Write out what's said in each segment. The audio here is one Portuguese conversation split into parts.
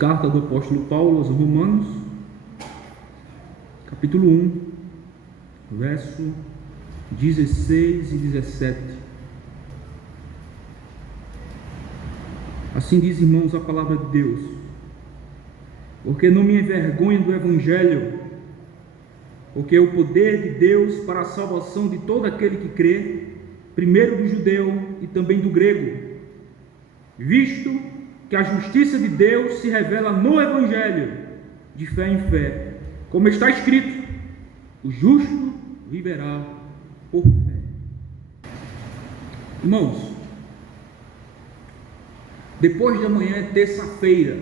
Carta do apóstolo Paulo aos Romanos, capítulo 1, verso 16 e 17. Assim diz, irmãos, a palavra de Deus: porque não me envergonho do Evangelho, porque é o poder de Deus para a salvação de todo aquele que crê, primeiro do judeu e também do grego, visto que a justiça de Deus se revela no Evangelho, de fé em fé, como está escrito: o justo viverá por fé. Irmãos, depois de amanhã é terça-feira,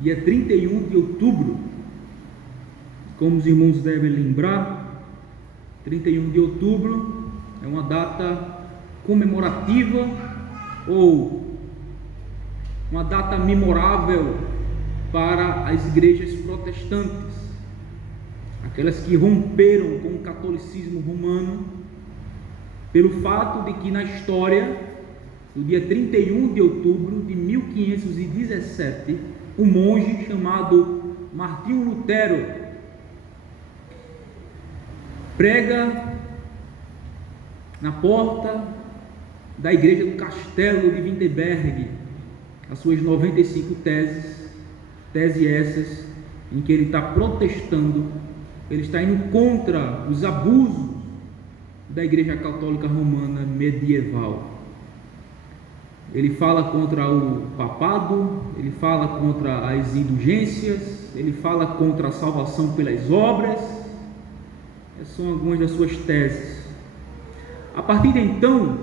dia 31 de outubro, como os irmãos devem lembrar, 31 de outubro é uma data comemorativa ou uma data memorável para as igrejas protestantes, aquelas que romperam com o catolicismo romano, pelo fato de que na história, no dia 31 de outubro de 1517, um monge chamado Martinho Lutero prega na porta da igreja do castelo de Wittenberg as suas 95 teses essas em que ele está protestando, ele está indo contra os abusos da igreja católica romana medieval. Ele fala contra o papado, ele fala contra as indulgências, ele fala contra a salvação pelas obras. Essas são algumas das suas teses. A partir de então,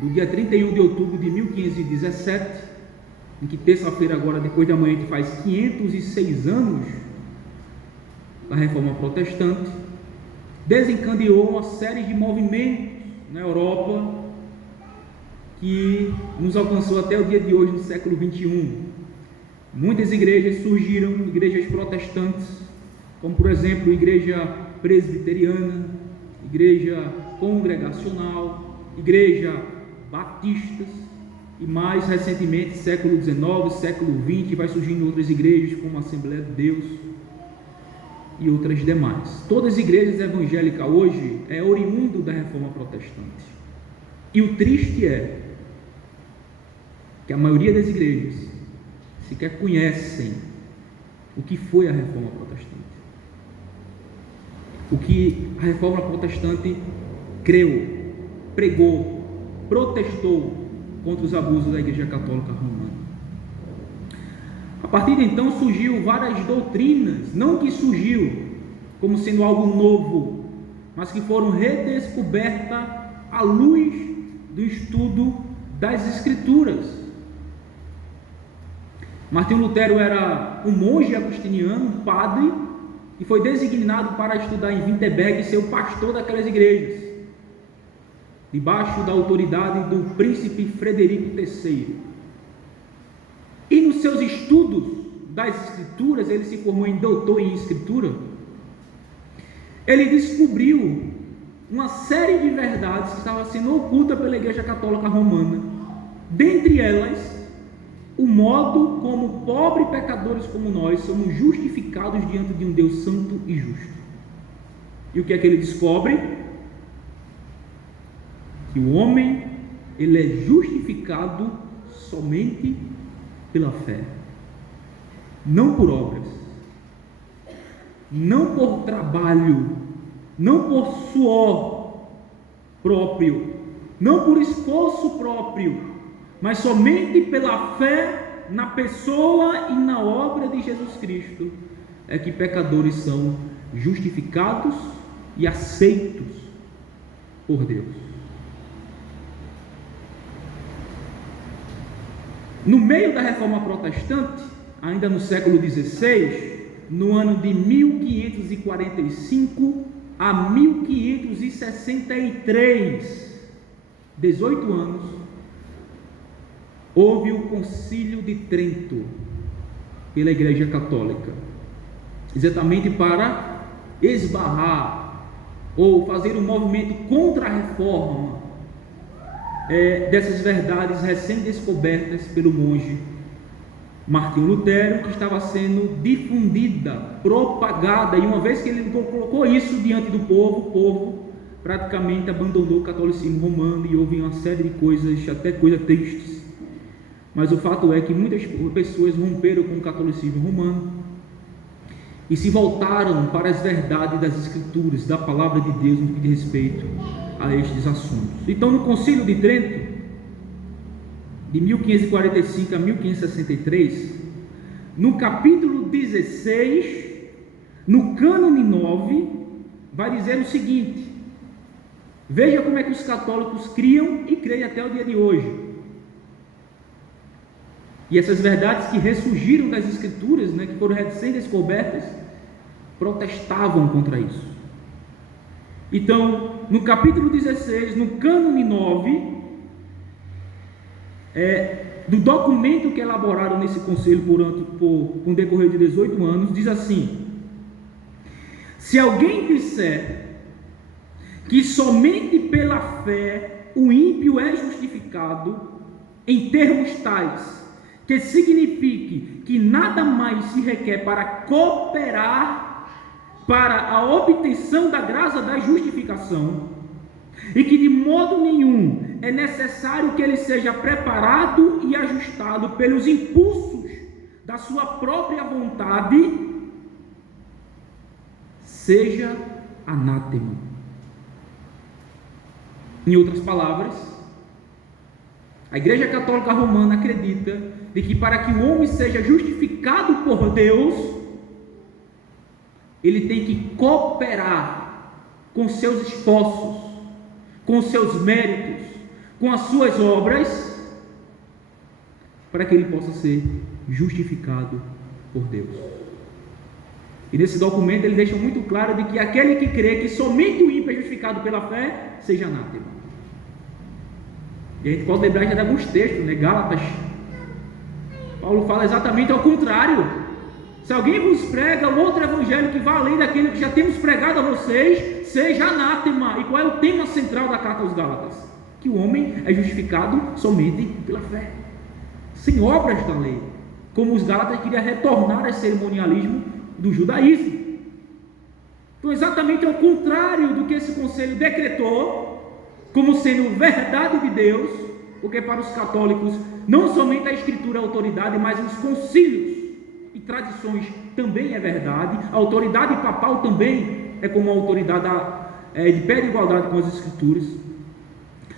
do dia 31 de outubro de 1517, em que terça-feira agora, depois de amanhã, a gente faz 506 anos da Reforma Protestante, desencadeou uma série de movimentos na Europa que nos alcançou até o dia de hoje, no século 21. Muitas igrejas surgiram, igrejas protestantes, como por exemplo, igreja presbiteriana, igreja congregacional, igreja batistas, e mais recentemente, século 19, século 20, vai surgindo outras igrejas como a Assembleia de Deus e outras demais. Todas as igrejas evangélicas hoje é oriundo da Reforma Protestante. E o triste é que a maioria das igrejas sequer conhecem o que foi a Reforma Protestante, o que a Reforma Protestante creu, pregou, protestou contra os abusos da Igreja Católica Romana. A partir de então surgiu várias doutrinas, não que surgiu como sendo algo novo, mas que foram redescobertas à luz do estudo das Escrituras. Martinho Lutero era um monge agostiniano, um padre, que foi designado para estudar em Wittenberg e ser o pastor daquelas igrejas, debaixo da autoridade do príncipe Frederico III. E nos seus estudos das Escrituras, ele se formou em doutor em Escritura. Ele descobriu uma série de verdades que estavam sendo ocultas pela Igreja Católica Romana. Dentre elas, o modo como pobres pecadores como nós somos justificados diante de um Deus santo e justo. E o que é que ele descobre? Que o homem, ele é justificado somente pela fé, não por obras, não por trabalho, não por suor próprio, não por esforço próprio, mas somente pela fé na pessoa e na obra de Jesus Cristo é que pecadores são justificados e aceitos por Deus. No meio da Reforma Protestante, ainda no século XVI, no ano de 1545 a 1563, 18 anos, houve o Concílio de Trento pela Igreja Católica, exatamente para esbarrar ou fazer um movimento contra a reforma dessas verdades recém-descobertas pelo monge Martinho Lutero, que estava sendo difundida, propagada, e uma vez que ele colocou isso diante do povo, o povo praticamente abandonou o catolicismo romano, e houve uma série de coisas, até coisas tristes. Mas o fato é que muitas pessoas romperam com o catolicismo romano e se voltaram para as verdades das Escrituras, da palavra de Deus, no que diz respeito a estes assuntos. Então, no Concílio de Trento, de 1545 a 1563, no capítulo 16, no cânone 9, vai dizer o seguinte: veja como é que os católicos criam e creem até o dia de hoje. E essas verdades que ressurgiram das Escrituras, que foram recém-descobertas, protestavam contra isso. Então, no capítulo 16, no cânone 9, do documento que elaboraram nesse conselho por um decorrer de 18 anos, diz assim: se alguém disser que somente pela fé o ímpio é justificado, em termos tais que signifique que nada mais se requer para cooperar para a obtenção da graça da justificação, e que de modo nenhum é necessário que ele seja preparado e ajustado pelos impulsos da sua própria vontade, seja anátema. Em outras palavras, a Igreja Católica Romana acredita de que para que o homem seja justificado por Deus, ele tem que cooperar com seus esforços, com seus méritos, com as suas obras, para que ele possa ser justificado por Deus. E nesse documento ele deixa muito claro de que aquele que crê que somente o ímpio é justificado pela fé, seja anátema. E a gente pode lembrar já de alguns textos, Gálatas. Paulo fala exatamente ao contrário. Se alguém vos prega um outro evangelho que vá além daquele que já temos pregado a vocês, seja anátema. E qual é o tema central da carta aos Gálatas? Que o homem é justificado somente pela fé, sem obras da lei, como os Gálatas queriam retornar ao cerimonialismo do judaísmo. Então, exatamente ao contrário do que esse conselho decretou como sendo verdade de Deus, porque para os católicos não somente a Escritura é autoridade, mas os concílios e tradições também é verdade. A autoridade papal também é como a autoridade de pé de igualdade com as Escrituras.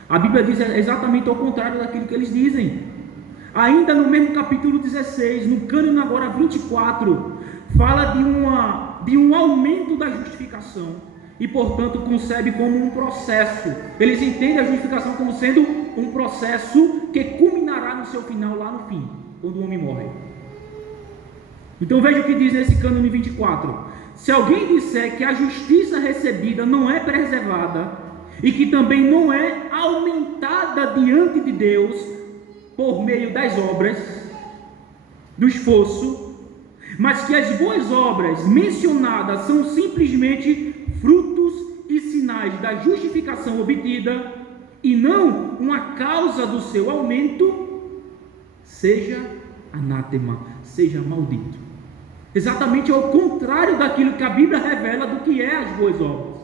A Bíblia diz exatamente ao contrário daquilo que eles dizem. Ainda no mesmo capítulo 16, no cânone agora 24, fala de um aumento da justificação e, portanto, concebe como um processo. Eles entendem a justificação como sendo um processo que culminará no seu final lá no fim, quando o homem morre. Então veja o que diz nesse cânone 24: se alguém disser que a justiça recebida não é preservada e que também não é aumentada diante de Deus por meio das obras, do esforço, mas que as boas obras mencionadas são simplesmente frutos e sinais da justificação obtida e não uma causa do seu aumento, seja anátema, seja maldito. Exatamente ao contrário daquilo que a Bíblia revela do que é as boas obras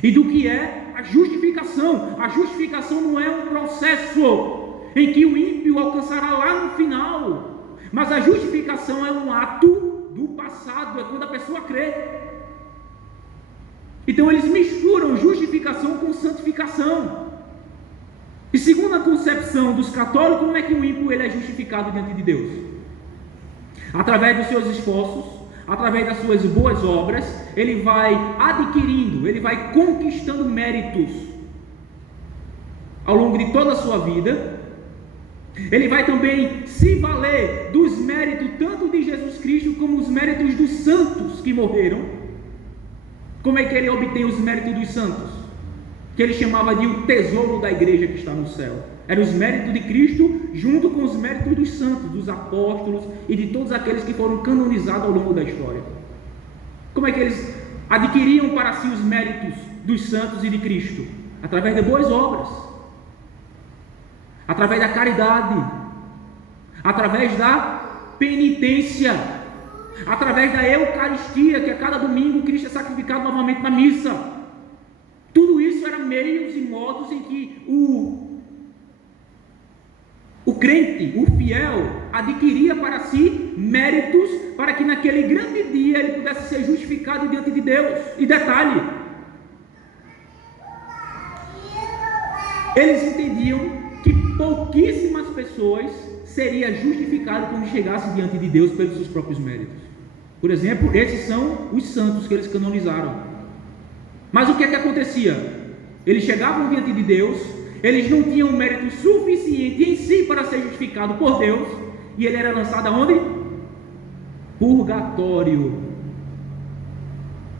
e do que é a justificação. A justificação não é um processo em que o ímpio alcançará lá no final, mas a justificação é um ato do passado, é quando a pessoa crê. Então eles misturam justificação com santificação. E segundo a concepção dos católicos, como é que o ímpio ele é justificado diante de Deus? Através dos seus esforços, através das suas boas obras, ele vai adquirindo, ele vai conquistando méritos ao longo de toda a sua vida. Ele vai também se valer dos méritos tanto de Jesus Cristo como os méritos dos santos que morreram. Como é que ele obtém os méritos dos santos? Que ele chamava de o tesouro da igreja que está no céu. Eram os méritos de Cristo junto com os méritos dos santos, dos apóstolos e de todos aqueles que foram canonizados ao longo da história. Como é que eles adquiriam para si os méritos dos santos e de Cristo? Através de boas obras, através da caridade, através da penitência, através da Eucaristia, que a cada domingo Cristo é sacrificado novamente na missa. Tudo isso eram meios e modos em que o crente, o fiel, adquiria para si méritos para que naquele grande dia ele pudesse ser justificado diante de Deus. E detalhe, eles entendiam que pouquíssimas pessoas seriam justificadas quando chegassem diante de Deus pelos seus próprios méritos. Por exemplo, esses são os santos que eles canonizaram. Mas o que é que acontecia? Eles chegavam diante de Deus, eles não tinham mérito suficiente em si para ser justificado por Deus, e ele era lançado aonde? Purgatório.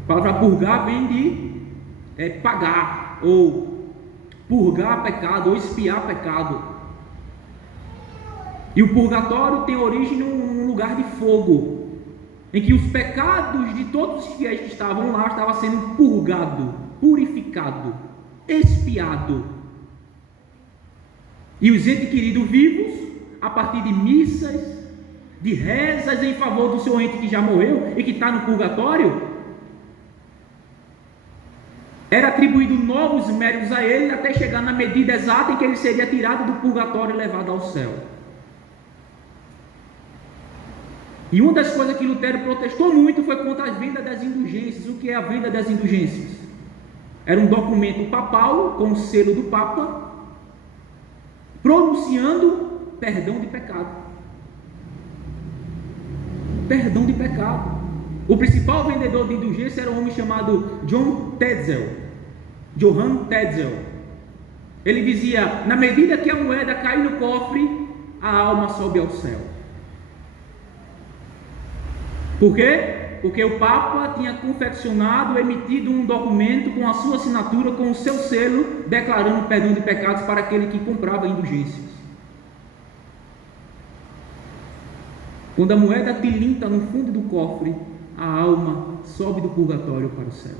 A palavra purgar vem de pagar, ou purgar pecado, ou expiar pecado. E o purgatório tem origem num lugar de fogo, em que os pecados de todos os fiéis que estavam lá estavam sendo purgado, purificado, expiado. E os entes queridos vivos, a partir de missas, de rezas em favor do seu ente que já morreu e que está no purgatório, era atribuído novos méritos a ele, até chegar na medida exata em que ele seria tirado do purgatório e levado ao céu. E uma das coisas que Lutero protestou muito foi contra a venda das indulgências. O que é a venda das indulgências? Era um documento papal com o selo do Papa, pronunciando perdão de pecado. Perdão de pecado. O principal vendedor de indulgência era um homem chamado Johann Tetzel. Ele dizia: na medida que a moeda cai no cofre, a alma sobe ao céu. Por quê? Porque o Papa tinha confeccionado, emitido um documento com a sua assinatura, com o seu selo, declarando perdão de pecados para aquele que comprava indulgências. Quando a moeda tilinta no fundo do cofre, a alma sobe do purgatório para o céu.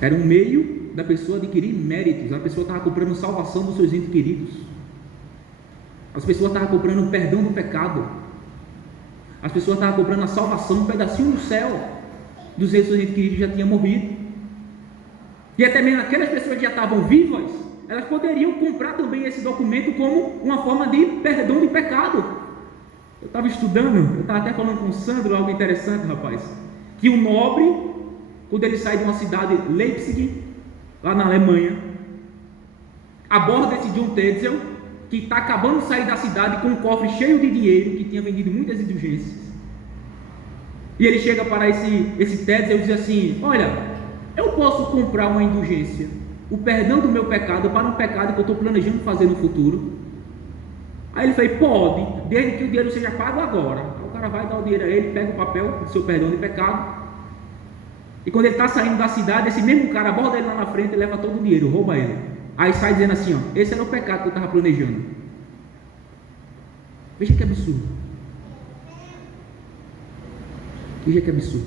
Era um meio da pessoa adquirir méritos. A pessoa estava comprando salvação dos seus entes queridos. As pessoas estavam comprando perdão do pecado. As pessoas estavam comprando a salvação, um pedacinho do céu dos seus entes queridos que já tinham morrido. E até mesmo aquelas pessoas que já estavam vivas, elas poderiam comprar também esse documento como uma forma de perdão de pecado. Eu estava estudando, eu estava até falando com o Sandro, algo interessante, rapaz, que o nobre, quando ele sai de uma cidade, Leipzig, lá na Alemanha, aborda esse John Tetzel, que está acabando de sair da cidade com um cofre cheio de dinheiro, que tinha vendido muitas indulgências. E ele chega para esse Tetzel e diz assim: olha, eu posso comprar uma indulgência, o perdão do meu pecado, para um pecado que eu estou planejando fazer no futuro? Aí ele fala: pode, desde que o dinheiro seja pago agora. Aí o cara vai dar o dinheiro a ele, pega o papel do seu perdão de pecado, e quando ele está saindo da cidade, esse mesmo cara aborda ele lá na frente e leva todo o dinheiro, rouba ele. Aí sai dizendo assim: ó, esse era o pecado que eu estava planejando. Veja que absurdo. Veja que absurdo.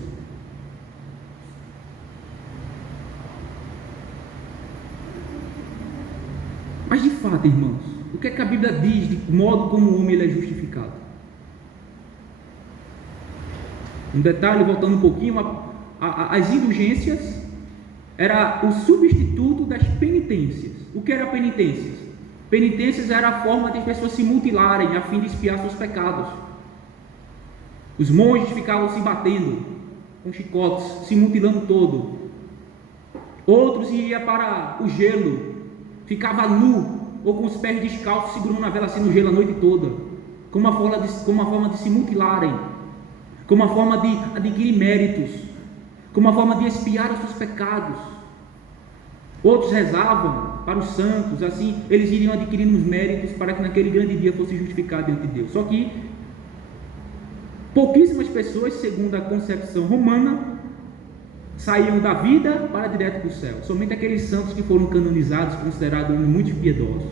Mas de fato, irmãos, o que é que a Bíblia diz de modo como o homem ele é justificado? Um detalhe, voltando um pouquinho, as indulgências era o substituto das penitências. O que era penitências? Penitências era a forma de as pessoas se mutilarem a fim de expiar seus pecados. Os monges ficavam se batendo com chicotes, se mutilando todo. Outros iam para o gelo, ficava nu ou com os pés descalços, segurando a vela assim no gelo a noite toda, como uma forma de se mutilarem, como uma forma de adquirir méritos, como uma forma de expiar os seus pecados. Outros rezavam para os santos, assim eles iriam adquirindo os méritos para que naquele grande dia fosse justificado diante de Deus. Só que pouquíssimas pessoas, segundo a concepção romana, saíam da vida para direto para o céu. Somente aqueles santos que foram canonizados, considerados muito piedosos.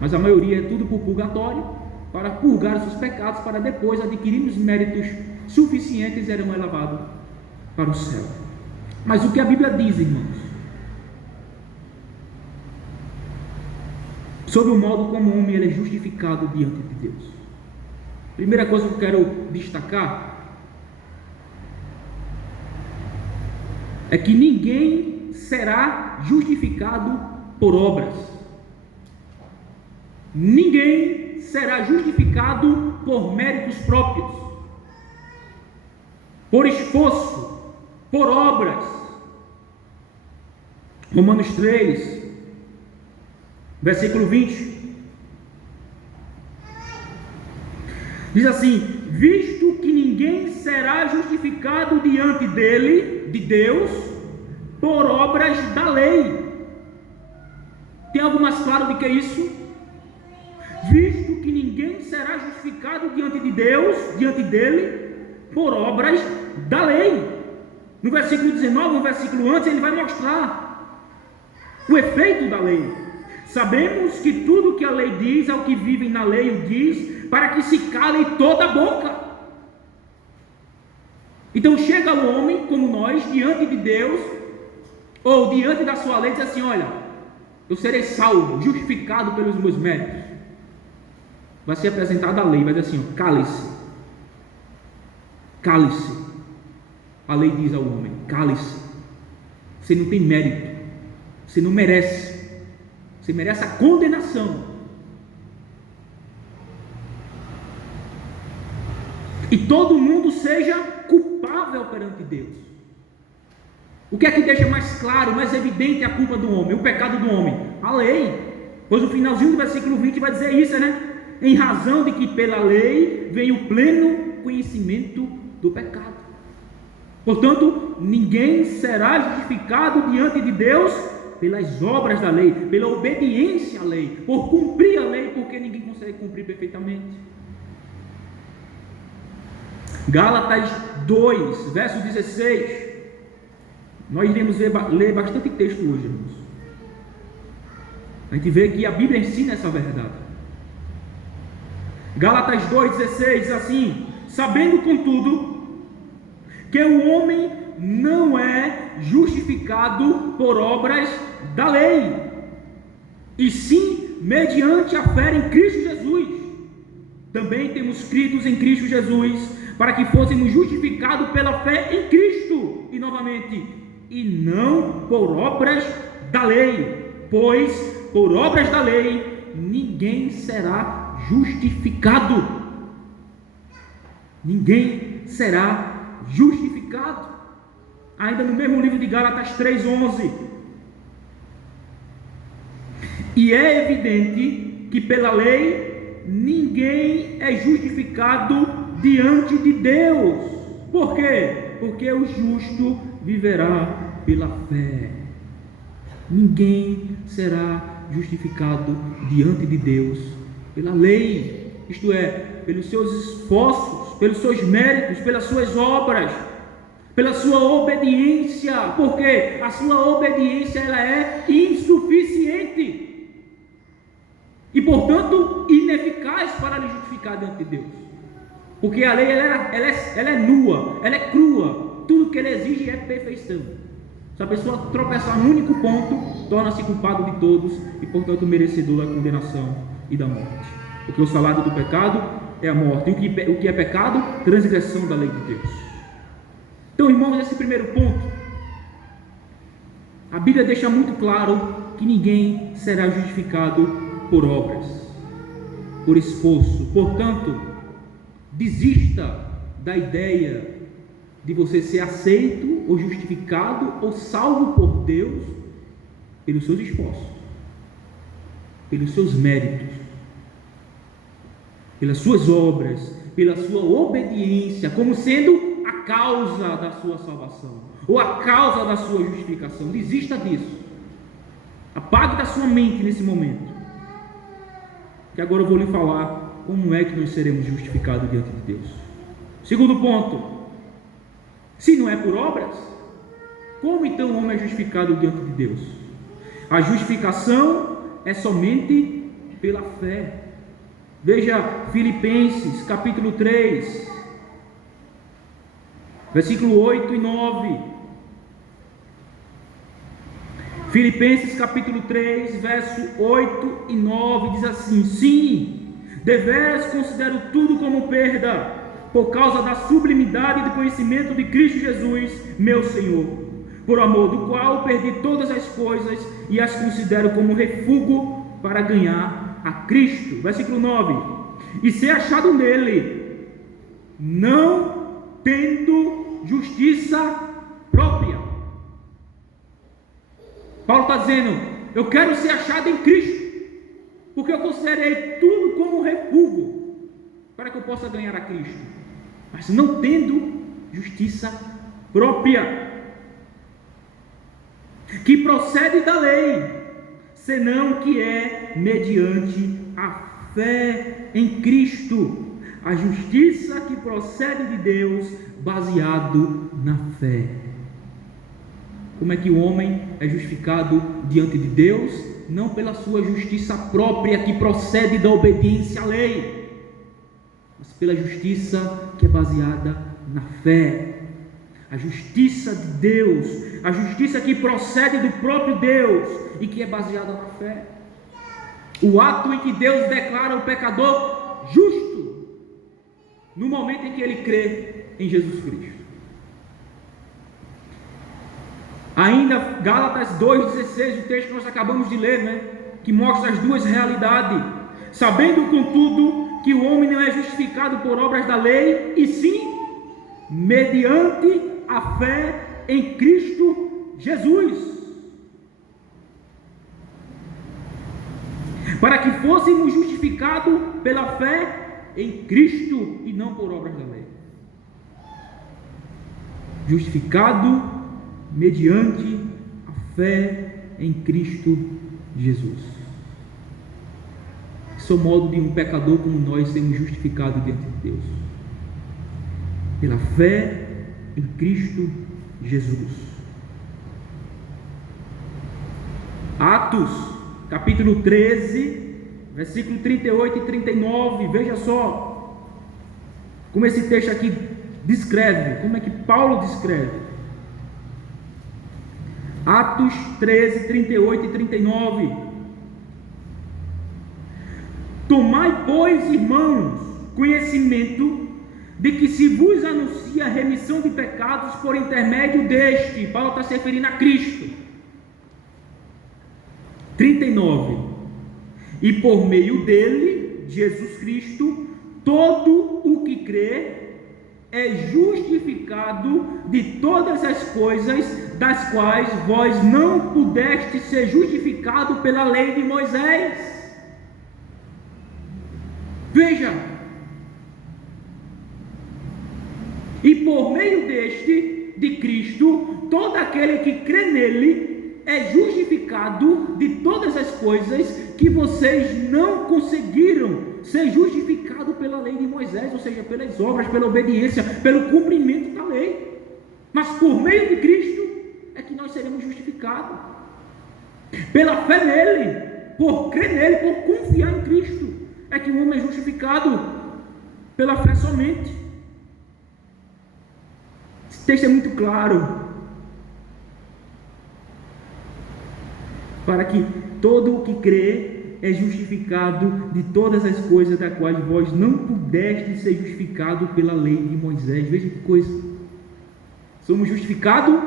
Mas a maioria é tudo por purgatório, para purgar os seus pecados, para depois adquirir os méritos suficientes e serão elevados para o céu. Mas o que a Bíblia diz, irmãos? sobre o modo como o homem ele é justificado diante de Deus. Primeira coisa que eu quero destacar é que ninguém será justificado por obras. Ninguém será justificado por méritos próprios, por esforço, por obras. Romanos 3, versículo 20, diz assim: visto que ninguém será justificado diante dele, de Deus, por obras da lei. Tem algo mais claro do que isso? Visto que ninguém será justificado diante de Deus, diante dele, por obras da lei. No versículo 19, no versículo antes, ele vai mostrar o efeito da lei. Sabemos que tudo que a lei diz, ao que vivem na lei o diz, para que se cale toda a boca. Então chega o homem, como nós, diante de Deus, ou diante da sua lei, e diz assim: olha, eu serei salvo, justificado pelos meus méritos. Vai ser apresentada a lei, vai dizer assim: cale-se, cale-se. A lei diz ao homem: cale-se, você não tem mérito, você não merece, você merece a condenação. E todo mundo seja culpável perante Deus. O que é que deixa mais claro, mais evidente a culpa do homem, o pecado do homem? A lei. Pois no finalzinho do versículo 20 vai dizer isso, né? Em razão de que pela lei vem o pleno conhecimento do pecado. Portanto, ninguém será justificado diante de Deus pelas obras da lei, pela obediência à lei, por cumprir a lei, porque ninguém consegue cumprir perfeitamente. Gálatas 2, verso 16. Nós iremos ler bastante texto hoje, irmãos. A gente vê que a Bíblia ensina essa verdade. Gálatas 2,16 diz assim: sabendo contudo que o homem não é justificado por obras da lei, e sim mediante a fé em Cristo Jesus. Também temos crido em Cristo Jesus, para que fôssemos justificados pela fé em Cristo, e novamente, e não por obras da lei, pois por obras da lei ninguém será justificado. Ninguém será justificado. Ainda no mesmo livro de Gálatas 3,11. E é evidente que pela lei ninguém é justificado diante de Deus. Por quê? Porque o justo viverá pela fé. Ninguém será justificado diante de Deus pela lei, isto é, pelos seus esforços, pelos seus méritos, pelas suas obras, pela sua obediência, porque a sua obediência ela é insuficiente e, portanto, ineficaz para lhe justificar diante de Deus, porque a lei ela é nua, ela é crua, tudo que ele exige é perfeição. Se a pessoa tropeçar num único ponto, torna-se culpado de todos e, portanto, merecedor da condenação e da morte, porque o salário do pecado é a morte, e o que é pecado? Transgressão da lei de Deus. Então, irmãos, esse primeiro ponto, a Bíblia deixa muito claro que ninguém será justificado por obras, por esforço. Portanto, desista da ideia de você ser aceito ou justificado ou salvo por Deus pelos seus esforços, pelos seus méritos, pelas suas obras, pela sua obediência, como sendo a causa da sua salvação, ou a causa da sua justificação. Desista disso. Apague da sua mente nesse momento. Que agora eu vou lhe falar como é que nós seremos justificados diante de Deus. Segundo ponto: se não é por obras, como então o homem é justificado diante de Deus? A justificação é somente pela fé. Veja Filipenses capítulo 3, versículo 8 e 9. Filipenses capítulo 3, verso 8 e 9 diz assim: sim, deveras considero tudo como perda, por causa da sublimidade do conhecimento de Cristo Jesus, meu Senhor, por amor do qual perdi todas as coisas e as considero como refúgio para ganhar a Cristo. Versículo 9: e ser achado nele, não tendo justiça própria. Paulo está dizendo: eu quero ser achado em Cristo, porque eu considerei tudo como refúgio para que eu possa ganhar a Cristo, mas não tendo justiça própria, que procede da lei, senão que é mediante a fé em Cristo, a justiça que procede de Deus, baseado na fé. Como é que o homem é justificado diante de Deus? Não pela sua justiça própria, que procede da obediência à lei, mas pela justiça que é baseada na fé. A justiça de Deus, a justiça que procede do próprio Deus e que é baseada na fé. O ato em que Deus declara o pecador justo, no momento em que ele crê em Jesus Cristo. Ainda Gálatas 2,16, o texto que nós acabamos de ler, que mostra as duas realidades. Sabendo, contudo, que o homem não é justificado por obras da lei, e sim mediante a fé em Cristo Jesus, para que fôssemos justificados pela fé em Cristo e não por obras da lei. Justificado mediante a fé em Cristo Jesus. Esse é o modo de um pecador como nós sermos justificados diante de Deus, pela fé em Cristo Jesus. Atos capítulo 13, versículo 38 e 39, veja só como esse texto aqui descreve, como é que Paulo descreve. Atos 13, 38 e 39. Tomai, pois, irmãos, conhecimento de que se vos anuncia a remissão de pecados por intermédio deste, Paulo está se referindo a Cristo. 39. E por meio dele, Jesus Cristo, todo o que crê é justificado de todas as coisas das quais vós não pudeste ser justificado pela lei de Moisés. Veja, e por meio deste, de Cristo, todo aquele que crê nele é justificado de todas as coisas que vocês não conseguiram ser justificado pela lei de Moisés, ou seja, pelas obras, pela obediência, pelo cumprimento da lei. Mas por meio de Cristo é que nós seremos justificados, pela fé nele, por crer nele, por confiar em Cristo, é que o homem é justificado pela fé somente. Esse texto é muito claro, para que todo o que crê é justificado de todas as coisas das quais vós não pudestes ser justificado pela lei de Moisés. Veja que coisa, somos justificados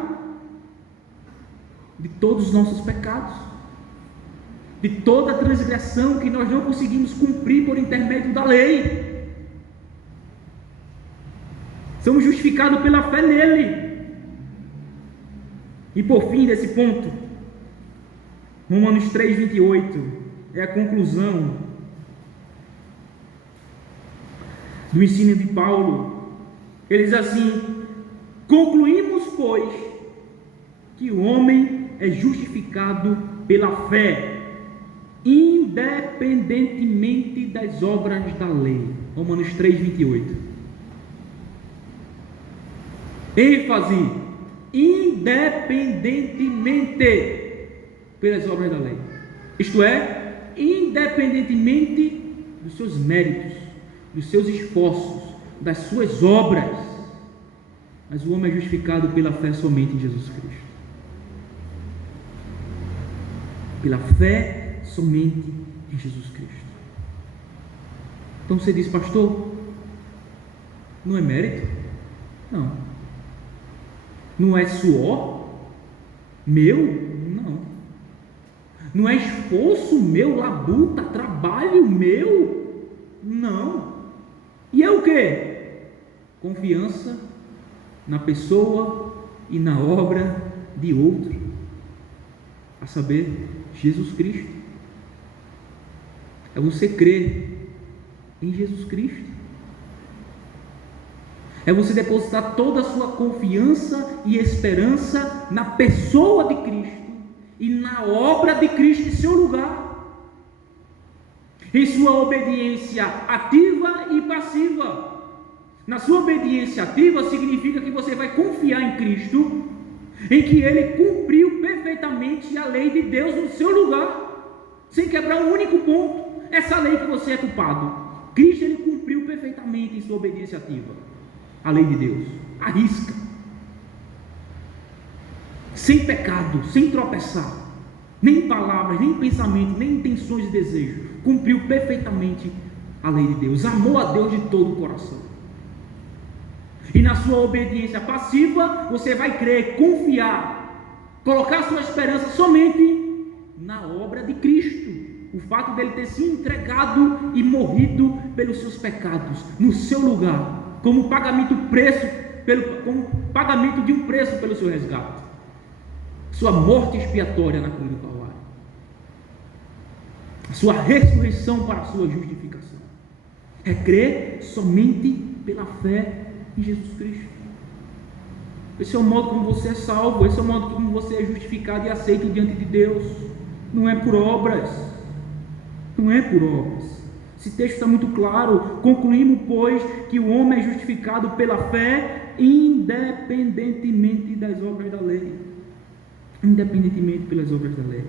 de todos os nossos pecados, de toda a transgressão que nós não conseguimos cumprir por intermédio da lei. Somos justificados pela fé nele. E por fim desse ponto, Romanos 3, 28 é a conclusão do ensino de Paulo. Ele diz assim: concluímos, pois, que o homem é justificado pela fé, independentemente das obras da lei. Romanos 3, 28. ênfase: independentemente pelas obras da lei, isto é, independentemente dos seus méritos, dos seus esforços, das suas obras, mas o homem é justificado pela fé somente em Jesus Cristo. pela fé somente em Jesus Cristo. Então você diz, pastor, não é mérito? Não. Não é suor meu? Não. Não é esforço meu, labuta, trabalho meu? Não. E é o quê? Confiança na pessoa e na obra de outro, a saber, Jesus Cristo. É você crer em Jesus Cristo. É você depositar toda a sua confiança e esperança na pessoa de Cristo e na obra de Cristo em seu lugar, em sua obediência ativa e passiva. Na sua obediência ativa significa que você vai confiar em Cristo, em que Ele cumpriu perfeitamente a lei de Deus no seu lugar, sem quebrar um único ponto, essa lei que você é culpado. Cristo, Ele cumpriu perfeitamente em sua obediência ativa a lei de Deus, à risca, sem pecado, sem tropeçar, nem palavras, nem pensamento, nem intenções e desejos, cumpriu perfeitamente a lei de Deus, amou a Deus de todo o coração. E na sua obediência passiva, você vai crer, confiar, colocar sua esperança somente na obra de Cristo, o fato dele ter se entregado e morrido pelos seus pecados, no seu lugar, como pagamento de um preço pelo seu resgate, sua morte expiatória na cruz do Calvário, a sua ressurreição para a sua justificação. É crer somente pela fé em Jesus Cristo. Esse é o modo como você é salvo, esse é o modo como você é justificado e aceito diante de Deus. Não é por obras, não é por obras. Esse texto está muito claro. Concluímos, pois, que o homem é justificado pela fé, independentemente das obras da lei. Independentemente pelas obras da lei.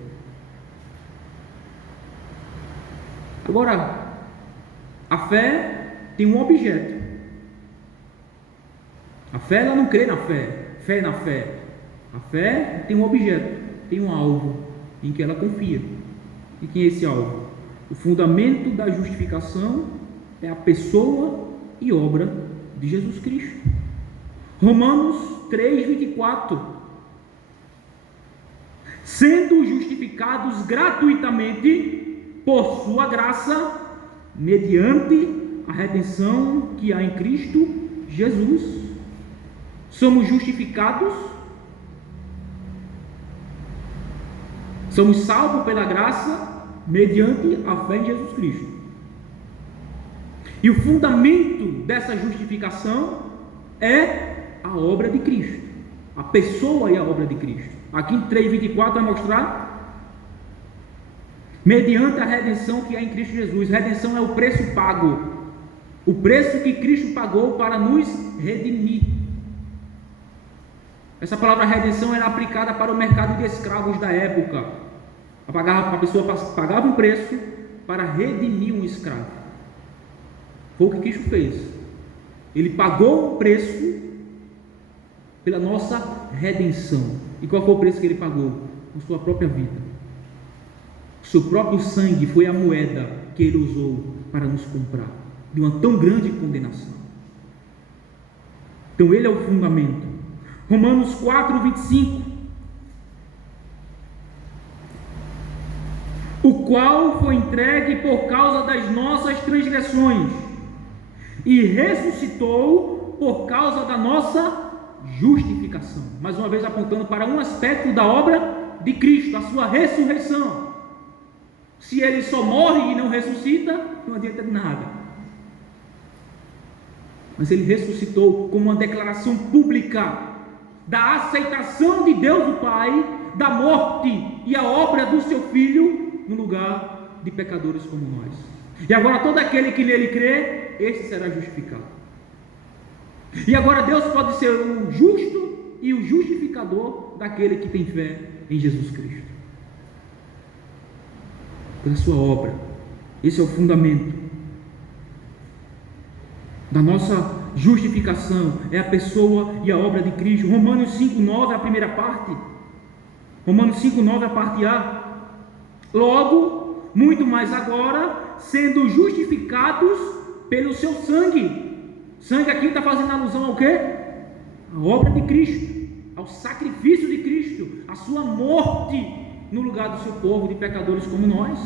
Agora, a fé tem um objeto. A fé, ela não crê na fé, fé na fé. A fé tem um objeto, tem um alvo em que ela confia. E quem é esse alvo? O fundamento da justificação é a pessoa e obra de Jesus Cristo. Romanos 3:24. Sendo justificados gratuitamente por sua graça, mediante a redenção que há em Cristo Jesus. Somos justificados, somos salvos pela graça, mediante a fé em Jesus Cristo. E o fundamento dessa justificação é a obra de Cristo, a pessoa e a obra de Cristo. Aqui em 3:24 vai mostrar, mediante a redenção que há em Cristo Jesus. Redenção é o preço pago, o preço que Cristo pagou para nos redimir. Essa palavra redenção era aplicada para o mercado de escravos da época. A pessoa pagava um preço para redimir um escravo. Foi o que Cristo fez. Ele pagou o preço pela nossa redenção. E qual foi o preço que ele pagou? Com sua própria vida. O seu próprio sangue foi a moeda que ele usou para nos comprar de uma tão grande condenação. Então ele é o fundamento. Romanos 4:25. O qual foi entregue por causa das nossas transgressões e ressuscitou por causa da nossa justificação. Mais uma vez apontando para um aspecto da obra de Cristo, a sua ressurreição. Se ele só morre e não ressuscita, não adianta de nada. Mas ele ressuscitou como uma declaração pública da aceitação de Deus o Pai, da morte e a obra do seu Filho no lugar de pecadores como nós. E agora todo aquele que nele crê, este será justificado. E agora Deus pode ser o justo e o justificador daquele que tem fé em Jesus Cristo, pela sua obra. Esse é o fundamento da nossa justificação, é a pessoa e a obra de Cristo. Romanos 5:9, a primeira parte. Romanos 5:9, a parte A. Logo, muito mais agora, sendo justificados pelo seu sangue. Sangue aqui está fazendo alusão ao quê? A obra de Cristo, ao sacrifício de Cristo, a sua morte no lugar do seu povo de pecadores como nós.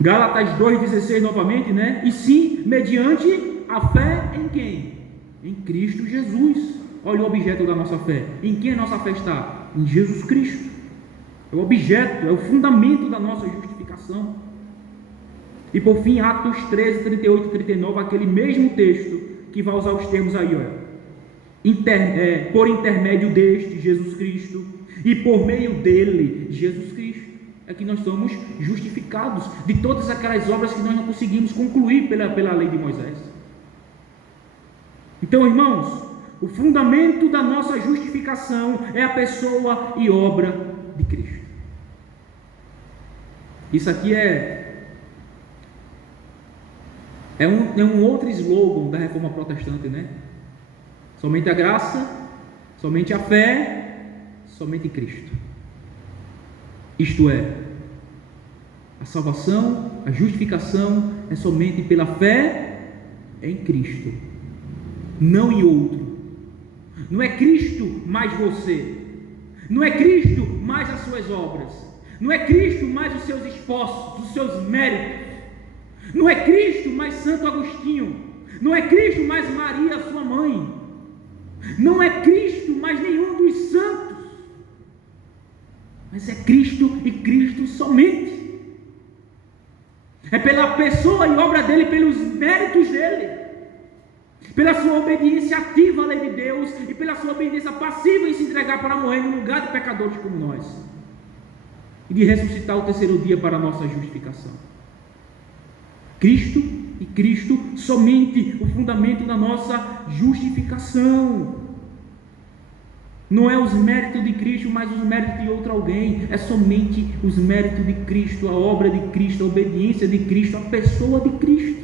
Gálatas 2,16 novamente, né? E sim, mediante a fé em quem? Em Cristo Jesus. Olha o objeto da nossa fé. Em quem a nossa fé está? Em Jesus Cristo. É o objeto, é o fundamento da nossa justificação. E por fim, Atos 13, 38 e 39, aquele mesmo texto que vai usar os termos aí, olha. Por intermédio deste, Jesus Cristo, e por meio dele, Jesus Cristo, é que nós somos justificados de todas aquelas obras que nós não conseguimos concluir pela lei de Moisés. Então, irmãos, o fundamento da nossa justificação é a pessoa e obra de Cristo. Isso aqui é um outro slogan da Reforma Protestante, né? Somente a graça, somente a fé, somente Cristo. Isto é, a salvação, a justificação é somente pela fé em Cristo, não em outro. Não é Cristo mais você, não é Cristo mais as suas obras, não é Cristo mais os seus esforços, os seus méritos, não é Cristo mais Santo Agostinho, não é Cristo mais Maria, sua mãe, não é Cristo mais nenhum dos santos, mas é Cristo e Cristo somente. É pela pessoa e obra dele, pelos méritos dele, pela sua obediência ativa à lei de Deus e pela sua obediência passiva em se entregar para morrer no lugar de pecadores como nós e de ressuscitar o terceiro dia para a nossa justificação. Cristo e Cristo somente o fundamento da nossa justificação. Não é os méritos de Cristo, mas os méritos de outro alguém. É somente os méritos de Cristo, a obra de Cristo, a obediência de Cristo, a pessoa de Cristo.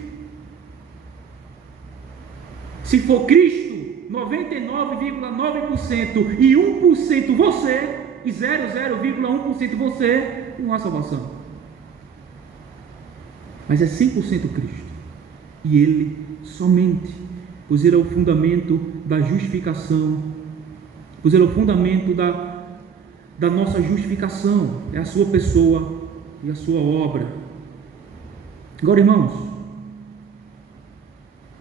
Se for Cristo, 99,9% e 1% você, e 0,1% você, não há salvação. Mas é 100% Cristo, e Ele somente, pois Ele é o fundamento da justificação, pois Ele é o fundamento da nossa justificação, é a sua pessoa e a sua obra. Agora, irmãos,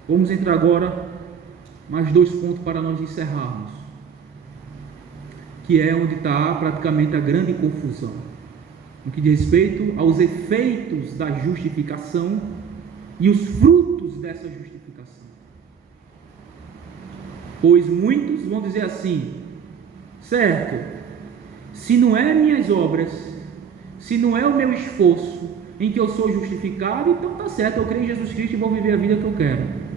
vamos entrar agora mais 2 pontos para nós encerrarmos, que é onde está praticamente a grande confusão, no que diz respeito aos efeitos da justificação e os frutos dessa justificação. Pois muitos vão dizer assim: certo, se não é minhas obras, se não é o meu esforço em que eu sou justificado, então está certo, eu creio em Jesus Cristo e vou viver a vida que eu quero.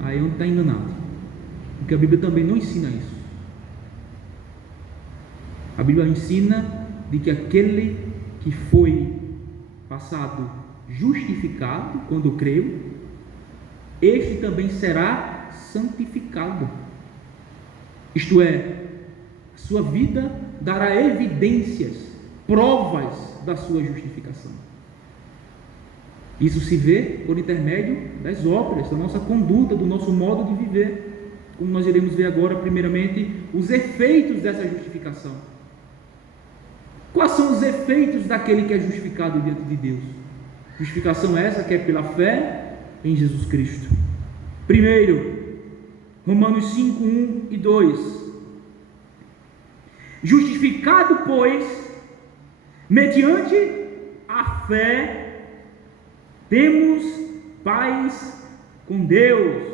Aí onde está enganado, porque a Bíblia também não ensina isso. A Bíblia ensina de que aquele que foi passado justificado quando creu, este também será santificado. Isto é, a sua vida dará evidências, provas da sua justificação. Isso se vê por intermédio das obras, da nossa conduta, do nosso modo de viver, como nós iremos ver agora, primeiramente, os efeitos dessa justificação. Quais são os efeitos daquele que é justificado diante de Deus? Justificação essa que é pela fé em Jesus Cristo. Primeiro, Romanos 5, 1 e 2. Justificado, pois, mediante a fé, temos paz com Deus.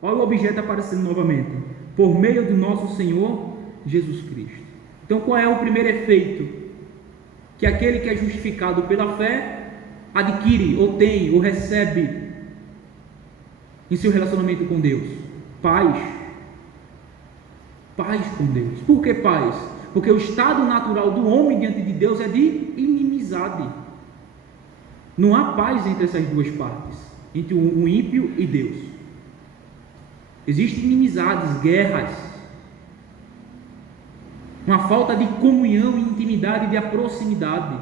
Olha o objeto aparecendo novamente: por meio do nosso Senhor Jesus Cristo. Então, qual é o primeiro efeito que aquele que é justificado pela fé adquire, ou tem, ou recebe em seu relacionamento com Deus? Paz. Paz com Deus. Por que paz? Porque o estado natural do homem diante de Deus é de inimizade. Não há paz entre essas duas partes, entre o ímpio e Deus. Existem inimizades, guerras. uma falta de comunhão, intimidade, de proximidade.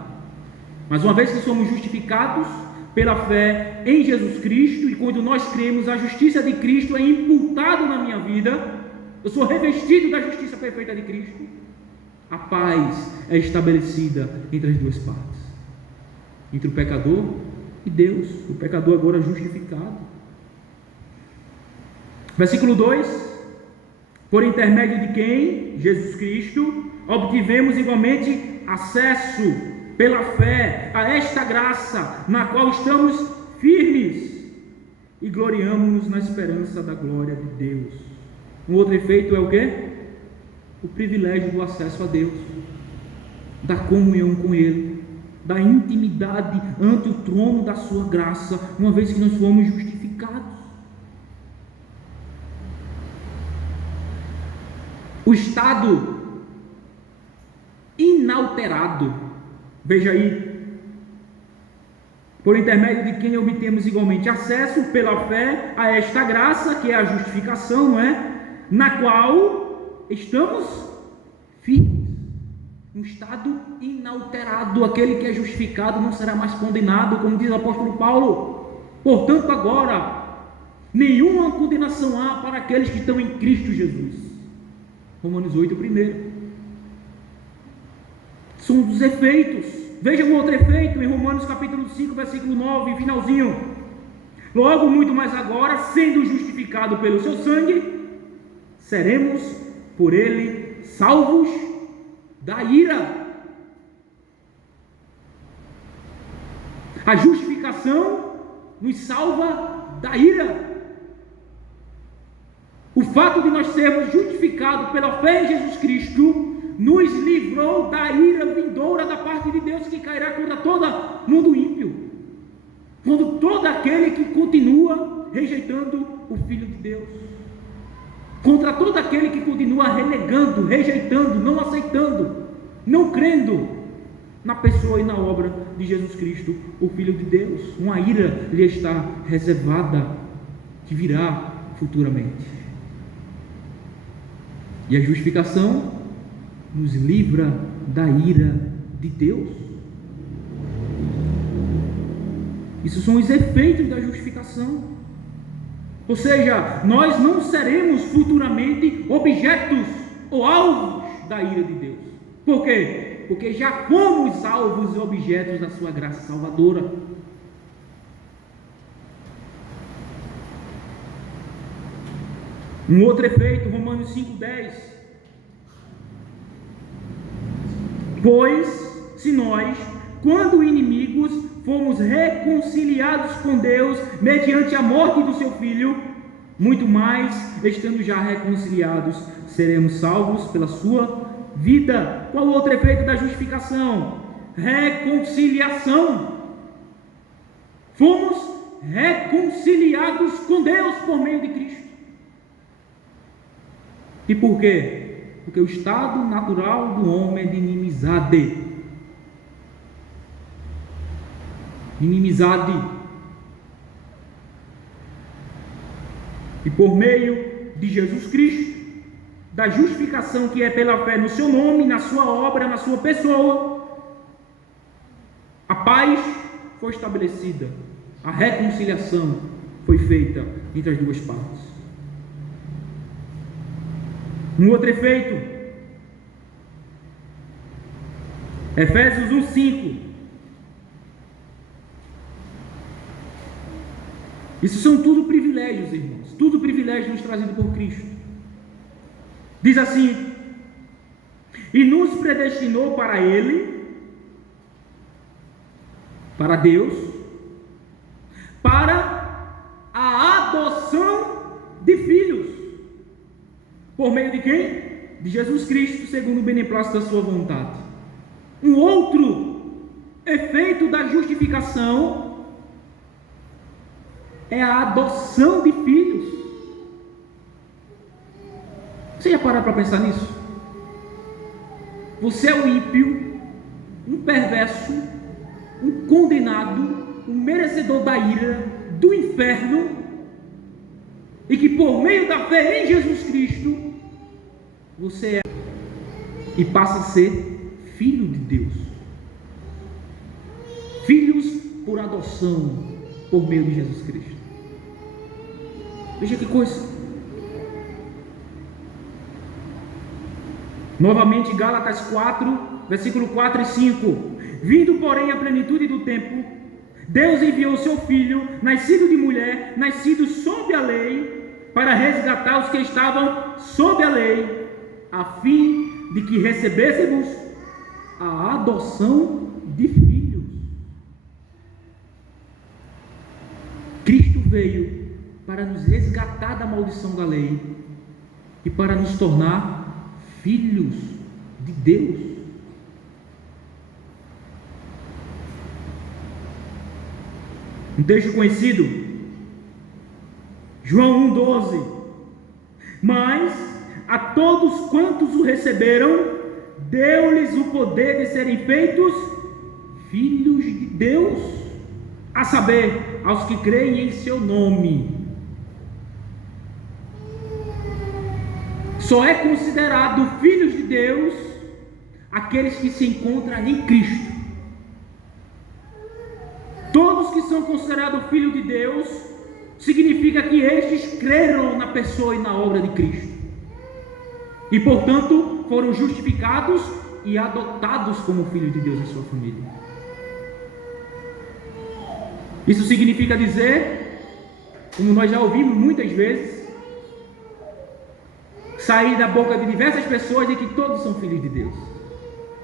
Mas uma vez que somos justificados pela fé em Jesus Cristo, e quando nós cremos, a justiça de Cristo é imputada na minha vida, eu sou revestido da justiça perfeita de Cristo, a paz é estabelecida entre as duas partes, entre o pecador e Deus, o pecador agora justificado. Versículo 2: por intermédio de quem? Jesus Cristo, obtivemos igualmente acesso pela fé a esta graça, na qual estamos firmes e gloriamos-nos na esperança da glória de Deus. Um outro efeito é o quê? O privilégio do acesso a Deus, da comunhão com Ele, da intimidade ante o trono da sua graça, uma vez que nós fomos justificados. O estado inalterado, veja aí, por intermédio de quem obtemos igualmente acesso pela fé a esta graça, que é a justificação, não é? Na qual estamos firmes, um estado inalterado. Aquele que é justificado não será mais condenado, como diz o apóstolo Paulo. Portanto, agora, nenhuma condenação há para aqueles que estão em Cristo Jesus. Romanos 8, primeiro. São dos efeitos. Veja um outro efeito em Romanos capítulo 5, versículo 9, finalzinho. Logo, muito mais agora, sendo justificado pelo seu sangue, seremos por ele salvos da ira. A justificação nos salva da ira. O fato de nós sermos justificados pela fé em Jesus Cristo nos livrou da ira vindoura da parte de Deus, que cairá contra todo mundo ímpio, contra todo aquele que continua rejeitando o Filho de Deus, contra todo aquele que continua renegando, rejeitando, não aceitando, não crendo na pessoa e na obra de Jesus Cristo, o Filho de Deus. Uma ira lhe está reservada, que virá futuramente. E a justificação nos livra da ira de Deus. Isso são os efeitos da justificação. Ou seja, nós não seremos futuramente objetos ou alvos da ira de Deus. Por quê? Porque já fomos alvos e objetos da sua graça salvadora. Um outro efeito, Romanos 5,10. Pois, se nós, quando inimigos, fomos reconciliados com Deus mediante a morte do seu Filho, muito mais, estando já reconciliados, seremos salvos pela sua vida. Qual o outro efeito da justificação? Reconciliação. Fomos reconciliados com Deus por meio de Cristo. E por quê? Porque o estado natural do homem é de inimizade. Inimizade. E por meio de Jesus Cristo, da justificação que é pela fé no seu nome, na sua obra, na sua pessoa, a paz foi estabelecida, a reconciliação foi feita entre as duas partes. Um outro efeito, Efésios 1:5. Isso são tudo privilégios, irmãos, tudo privilégios trazidos por Cristo. Diz assim: e nos predestinou para Ele, para Deus, para a adoção de filhos. Por meio de quem? De Jesus Cristo, segundo o beneplácito da sua vontade. Um outro efeito da justificação é a adoção de filhos. Você já parou para pensar nisso? Você é um ímpio, um perverso, um condenado, um merecedor da ira, do inferno, e que por meio da fé em Jesus Cristo, você é e passa a ser filho de Deus. Filhos por adoção, por meio de Jesus Cristo. Veja que coisa. Novamente, Gálatas 4, versículo 4 e 5. Vindo, porém, a plenitude do tempo, Deus enviou seu Filho, nascido de mulher, nascido sob a lei, para resgatar os que estavam sob a lei, a fim de que recebêssemos a adoção de filhos. Cristo veio para nos resgatar da maldição da lei e para nos tornar filhos de Deus. Um texto conhecido, João 1,12. Mas a todos quantos o receberam, deu-lhes o poder de serem feitos filhos de Deus, a saber, aos que creem em seu nome. Só é considerado filhos de Deus aqueles que se encontram em Cristo. Todos que são considerados filhos de Deus, significa que estes creram na pessoa e na obra de Cristo. E, portanto, foram justificados e adotados como filhos de Deus em sua família. Isso significa dizer, como nós já ouvimos muitas vezes, sair da boca de diversas pessoas de que todos são filhos de Deus.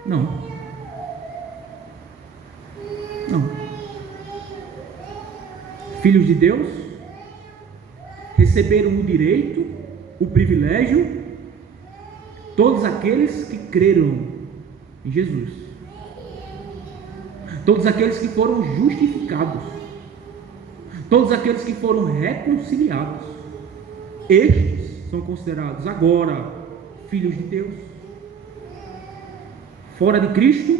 Não. Não. Filhos de Deus receberam o direito, o privilégio, todos aqueles que creram em Jesus, todos aqueles que foram justificados, todos aqueles que foram reconciliados, estes são considerados agora filhos de Deus. Fora de Cristo,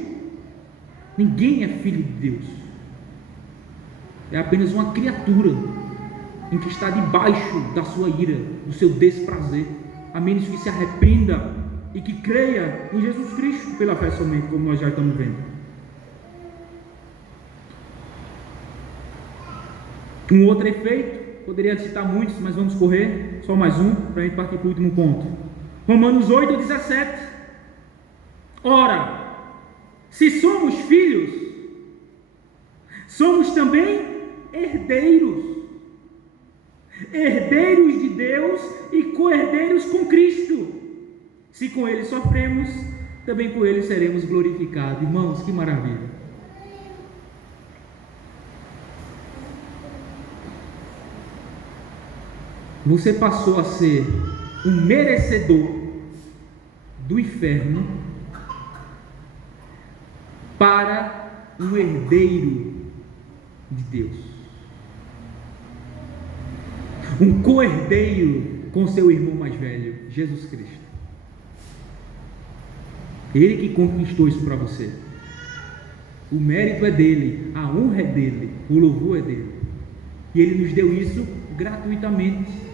ninguém é filho de Deus. É apenas uma criatura em que está debaixo da sua ira, do seu desprazer, a menos que se arrependa e que creia em Jesus Cristo pela fé somente, como nós já estamos vendo. Um outro efeito, poderia citar muitos, mas vamos correr, só mais um, para a gente partir para o último ponto. Romanos 8,17. Ora, se somos filhos, somos também herdeiros, herdeiros de Deus e co-herdeiros com Cristo. Se com Ele sofremos, também com Ele seremos glorificados. Irmãos, que maravilha! Você passou a ser um merecedor do inferno para um herdeiro de Deus, um co-herdeiro com seu irmão mais velho, Jesus Cristo. Ele que conquistou isso para você. O mérito é dele, a honra é dele, o louvor é dele, e ele nos deu isso gratuitamente,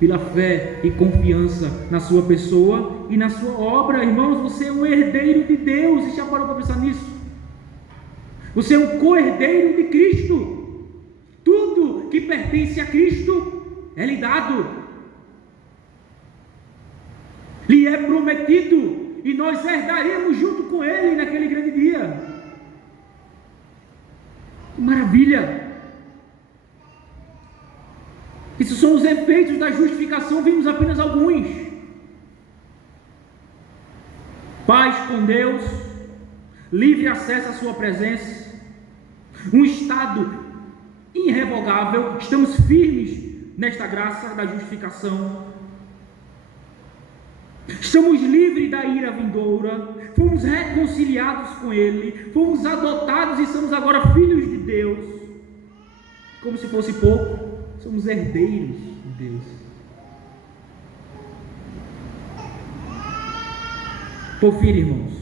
pela fé e confiança na sua pessoa e na sua obra. Irmãos, você é um herdeiro de Deus. Você já parou para pensar nisso? Você é um co-herdeiro de Cristo. Tudo que pertence a Cristo é lhe dado, lhe é prometido, e nós herdaremos junto com Ele naquele grande dia. Que maravilha! Isso são os efeitos da justificação, vimos apenas alguns. Paz com Deus, livre acesso à sua presença, um estado irrevogável, estamos firmes nesta graça da justificação, estamos livres da ira vindoura, fomos reconciliados com Ele, fomos adotados e somos agora filhos de Deus. Como se fosse pouco, somos herdeiros de Deus. Por fim, irmãos,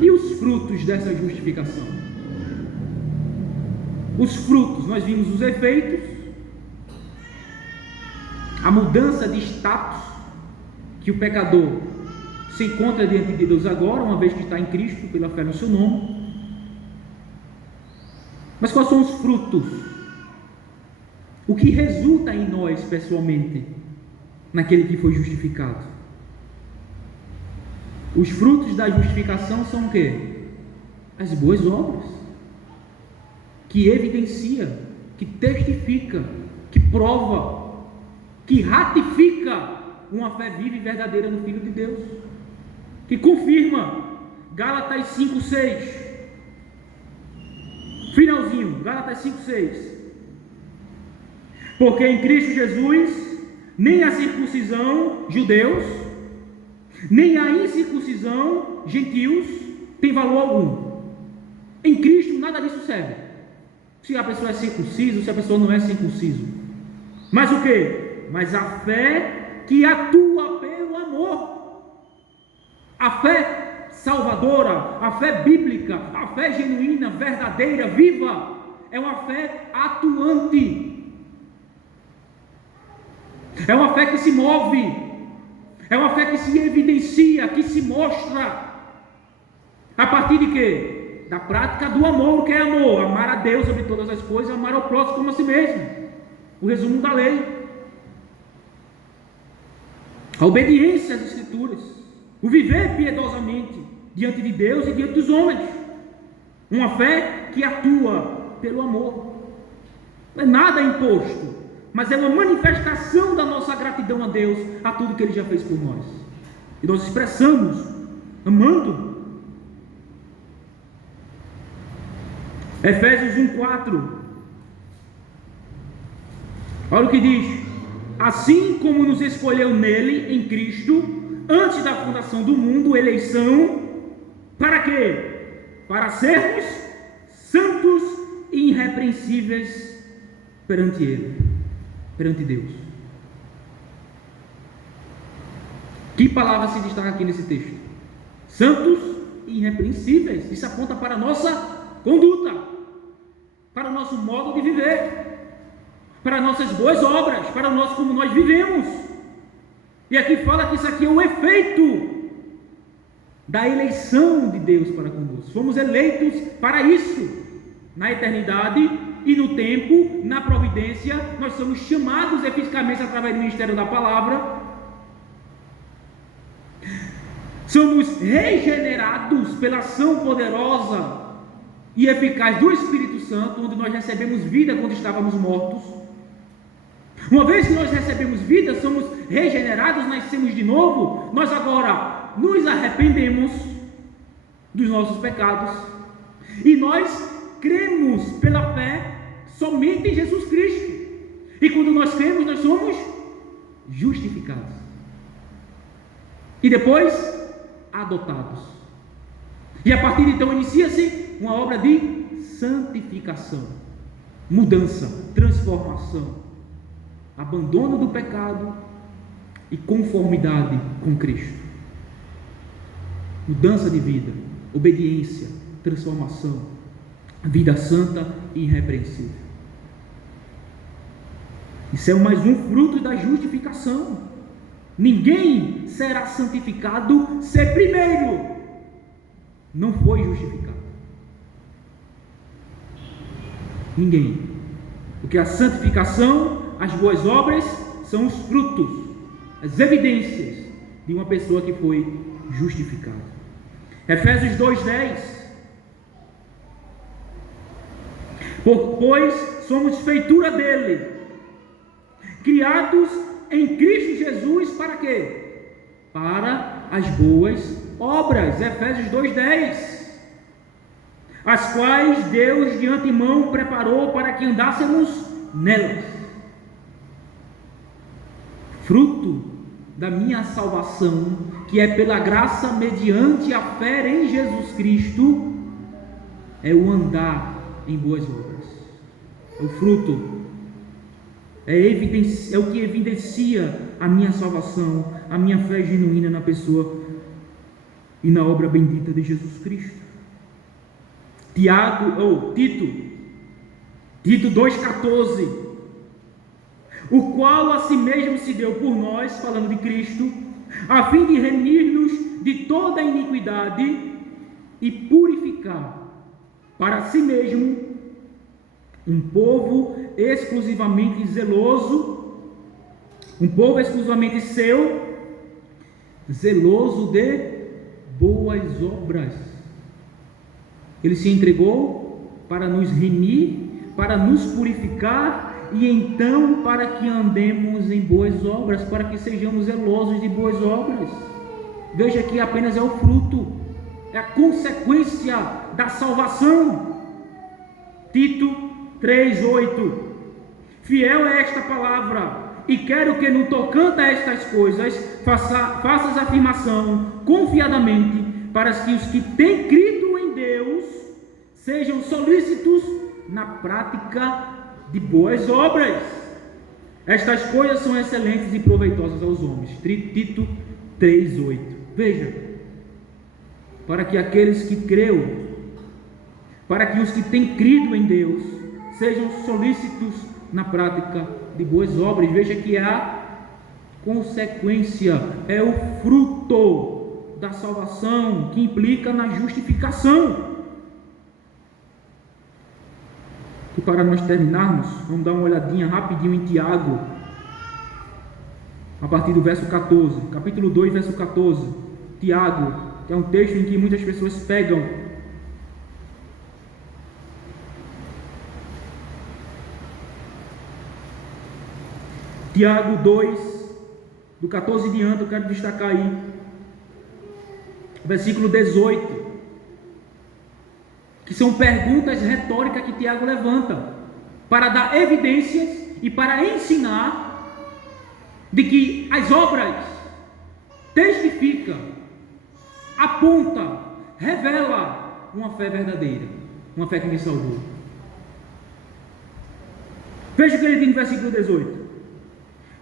e os frutos dessa justificação? Os frutos, nós vimos os efeitos, a mudança de status que o pecador se encontra diante de Deus agora, uma vez que está em Cristo, pela fé no seu nome. Mas quais são os frutos? O que resulta em nós pessoalmente, naquele que foi justificado? Os frutos da justificação são o quê? As boas obras, que evidencia, que testifica, que prova, que ratifica uma fé viva e verdadeira no Filho de Deus, que confirma. Gálatas 5:6, finalzinho, Gálatas 5:6, porque em Cristo Jesus nem a circuncisão, judeus, nem a incircuncisão, gentios, tem valor algum. Em Cristo nada disso serve. Se a pessoa é circunciso, se a pessoa não é circunciso. Mas o que? Mas a fé que atua pelo amor. A fé salvadora, a fé bíblica, a fé genuína, verdadeira, viva, é uma fé atuante. É uma fé que se move. É uma fé que se evidencia, que se mostra. A partir de quê? Da prática do amor. O que é amor? Amar a Deus sobre todas as coisas, amar ao próximo como a si mesmo. O resumo da lei. A obediência às Escrituras. O viver piedosamente diante de Deus e diante dos homens. Uma fé que atua pelo amor. Não é nada imposto, mas é uma manifestação da nossa gratidão a Deus, a tudo que Ele já fez por nós. E nós expressamos, amando. Efésios 1:4. Olha o que diz: assim como nos escolheu nele, em Cristo, antes da fundação do mundo, eleição, para quê? Para sermos santos e irrepreensíveis perante Ele, perante Deus. Que palavra se destaca aqui nesse texto? Santos e irrepreensíveis. Isso aponta para a nossa conduta, para o nosso modo de viver, para nossas boas obras, para o nosso como nós vivemos. E aqui fala que isso aqui é o efeito da eleição de Deus para conosco. Fomos eleitos para isso. Na eternidade e no tempo, na providência, nós somos chamados eficazmente através do ministério da palavra. Somos regenerados pela ação poderosa e eficaz do Espírito Santo, onde nós recebemos vida quando estávamos mortos. Uma vez que nós recebemos vida, somos regenerados, nascemos de novo, nós agora nos arrependemos dos nossos pecados e nós cremos pela fé somente em Jesus Cristo. E quando nós cremos, nós somos justificados e depois adotados. E a partir de então inicia-se uma obra de santificação, mudança, transformação, abandono do pecado e conformidade com Cristo. Mudança de vida, obediência, transformação, vida santa e irrepreensível. Isso é mais um fruto da justificação. Ninguém será santificado se primeiro não foi justificado. Ninguém. Porque a santificação, as boas obras, são os frutos, as evidências de uma pessoa que foi justificada. Efésios 2:10. Pois somos feitura dele, criados em Cristo Jesus para quê? Para as boas obras. Efésios 2:10. As quais Deus de antemão preparou para que andássemos nelas. Fruto da minha salvação, que é pela graça mediante a fé em Jesus Cristo, é o andar em boas obras. É o fruto, é o que evidencia a minha salvação, a minha fé genuína na pessoa e na obra bendita de Jesus Cristo. Tito 2,14. o qual a si mesmo se deu por nós, falando de Cristo, a fim de remir-nos de toda a iniquidade e purificar para si mesmo um povo exclusivamente zeloso, um povo exclusivamente seu, zeloso de boas obras. Ele se entregou para nos remir, para nos purificar, e então para que andemos em boas obras, para que sejamos zelosos de boas obras. Veja que apenas é o fruto, é a consequência da salvação. Tito 3:8. Fiel é esta palavra, e quero que no tocante a estas coisas faças afirmação confiadamente, para que os que têm crido em Deus sejam solícitos na prática de boas obras. Estas coisas são excelentes e proveitosas aos homens. Tito 3:8. Veja, para que aqueles que creram, para que os que têm crido em Deus sejam solícitos na prática de boas obras. Veja que a consequência é o fruto da salvação, que implica na justificação. E para nós terminarmos, vamos dar uma olhadinha rapidinho em Tiago, a partir do verso 14, capítulo 2, verso 14. Tiago, que é um texto em que muitas pessoas pegam. Tiago 2, do 14 em diante, eu quero destacar aí, versículo 18, que são perguntas retóricas que Tiago levanta, para dar evidências e para ensinar de que as obras testificam, aponta, revela uma fé verdadeira, uma fé que me salvou. Veja o que ele diz no versículo 18: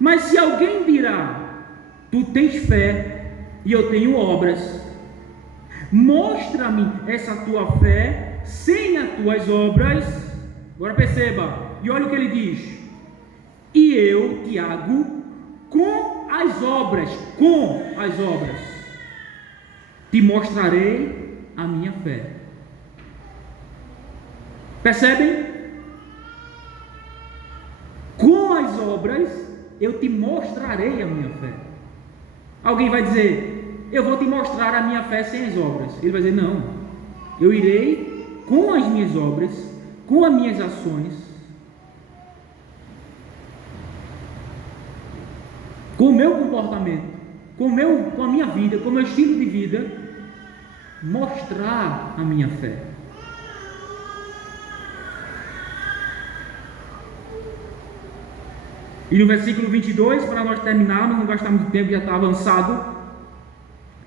mas se alguém dirá, tu tens fé e eu tenho obras, mostra-me essa tua fé sem as tuas obras. Agora perceba, e olha o que ele diz: e eu, Tiago, com as obras, te mostrarei a minha fé. Percebem? Com as obras eu te mostrarei a minha fé. Alguém vai dizer, eu vou te mostrar a minha fé sem as obras. Ele vai dizer, não, eu irei com as minhas obras, com as minhas ações, com o meu comportamento, com a minha vida, com o meu estilo de vida, mostrar a minha fé. E no versículo 22, para nós terminarmos, não gastar muito tempo, já está avançado,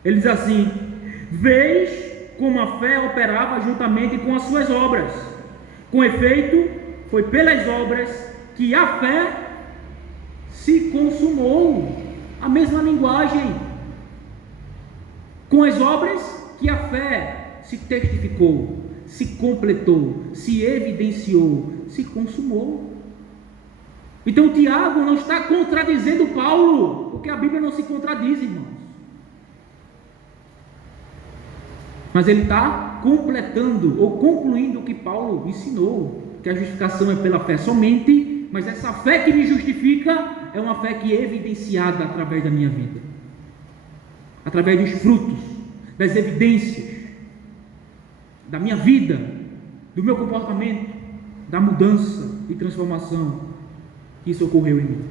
ele diz assim: vês como a fé operava juntamente com as suas obras. Com efeito, foi pelas obras que a fé se consumou. A mesma linguagem. Com as obras que a fé se testificou, se completou, se evidenciou, se consumou. Então Tiago não está contradizendo Paulo, porque a Bíblia não se contradiz, irmãos. Mas ele está completando ou concluindo o que Paulo ensinou, que a justificação é pela fé somente, mas essa fé que me justifica é uma fé que é evidenciada através da minha vida, através dos frutos, das evidências da minha vida, do meu comportamento, da mudança e transformação que isso ocorreu em mim.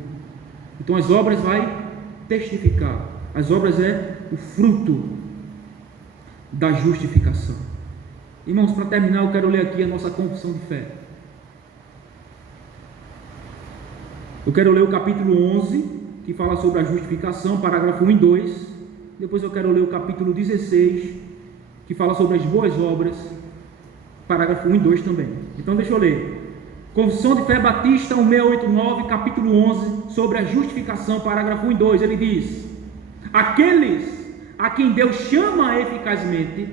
Então as obras vai testificar, as obras é o fruto da justificação. Irmãos, para terminar eu quero ler aqui a nossa confissão de fé. Eu quero ler o capítulo 11, que fala sobre a justificação, parágrafo 1 e 2. Depois eu quero ler o capítulo 16, que fala sobre as boas obras, parágrafo 1 e 2 também. Então deixa eu ler. Confissão de Fé Batista 1689, capítulo 11, sobre a justificação, parágrafo 1 e 2, ele diz: aqueles a quem Deus chama eficazmente,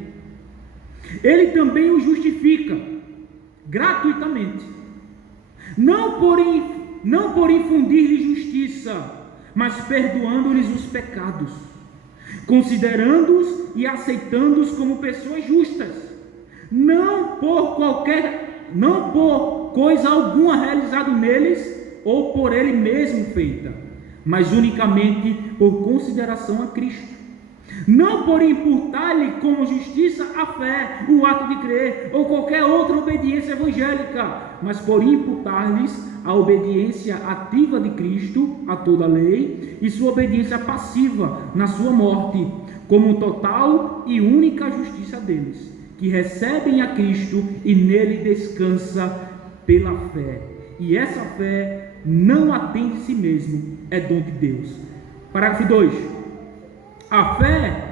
Ele também os justifica gratuitamente, não por não por infundir-lhes justiça, mas perdoando-lhes os pecados, considerando-os e aceitando-os como pessoas justas, não por coisa alguma realizada neles ou por ele mesmo feita, mas unicamente por consideração a Cristo. Não por imputar-lhe como justiça a fé, o ato de crer, ou qualquer outra obediência evangélica, mas por imputar-lhes a obediência ativa de Cristo a toda a lei, e sua obediência passiva na sua morte, como total e única justiça deles, que recebem a Cristo e nele descansa pela fé. E essa fé não atende a si mesmo, é dom de Deus. Parágrafo 2. A fé,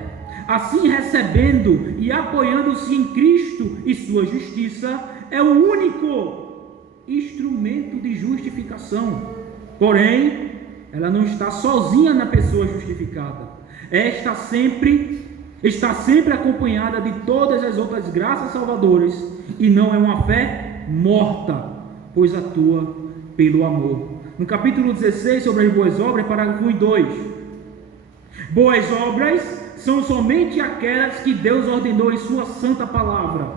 assim recebendo e apoiando-se em Cristo e sua justiça, é o único instrumento de justificação. Porém, ela não está sozinha na pessoa justificada. Está sempre acompanhada de todas as outras graças salvadoras, e não é uma fé morta, pois atua pelo amor. No capítulo 16, sobre as boas obras, parágrafo 1 e 2. Boas obras são somente aquelas que Deus ordenou em sua santa palavra,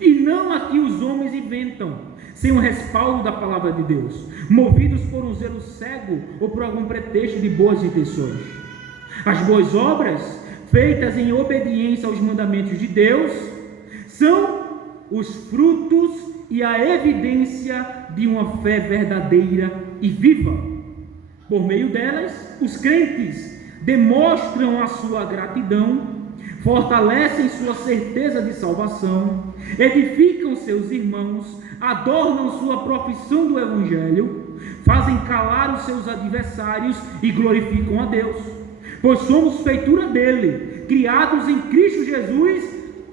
e não a que os homens inventam, sem o respaldo da palavra de Deus, movidos por um zelo cego ou por algum pretexto de boas intenções. As boas obras, feitas em obediência aos mandamentos de Deus, são os frutos e a evidência de uma fé verdadeira e viva. Por meio delas, os crentes demonstram a sua gratidão, fortalecem sua certeza de salvação, edificam seus irmãos, adornam sua profissão do Evangelho, fazem calar os seus adversários e glorificam a Deus, pois somos feitura dele, criados em Cristo Jesus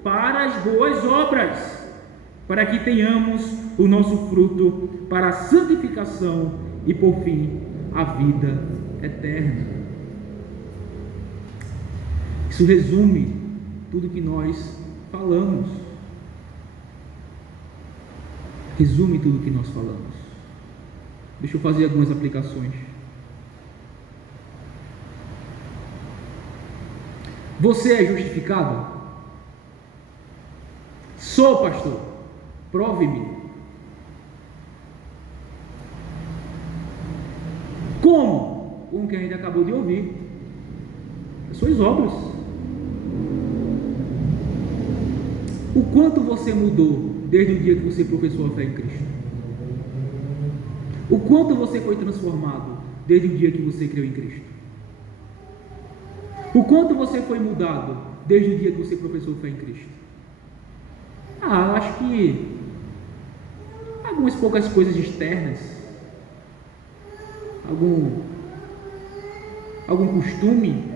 para as boas obras, para que tenhamos o nosso fruto para a santificação e, por fim, a vida eterna. Isso resume tudo que nós falamos. Resume tudo que nós falamos. Deixa eu fazer algumas aplicações. Você é justificado? Sou, pastor. Prove-me. Como? Como que a gente acabou de ouvir. As suas obras. O quanto você mudou desde o dia que você professou a fé em Cristo? O quanto você foi transformado desde o dia que você creu em Cristo? O quanto você foi mudado desde o dia que você professou fé em Cristo? Acho que algumas poucas coisas externas, algum costume.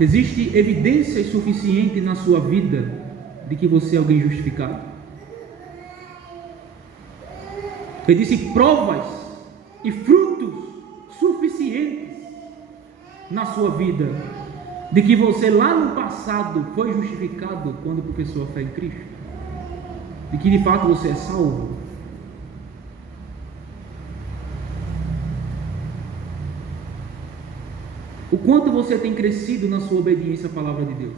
Existe evidência suficiente na sua vida de que você é alguém justificado? Ele disse provas e frutos suficientes na sua vida de que você lá no passado foi justificado quando professou a fé em Cristo, de que de fato você é salvo. O quanto você tem crescido na sua obediência à palavra de Deus?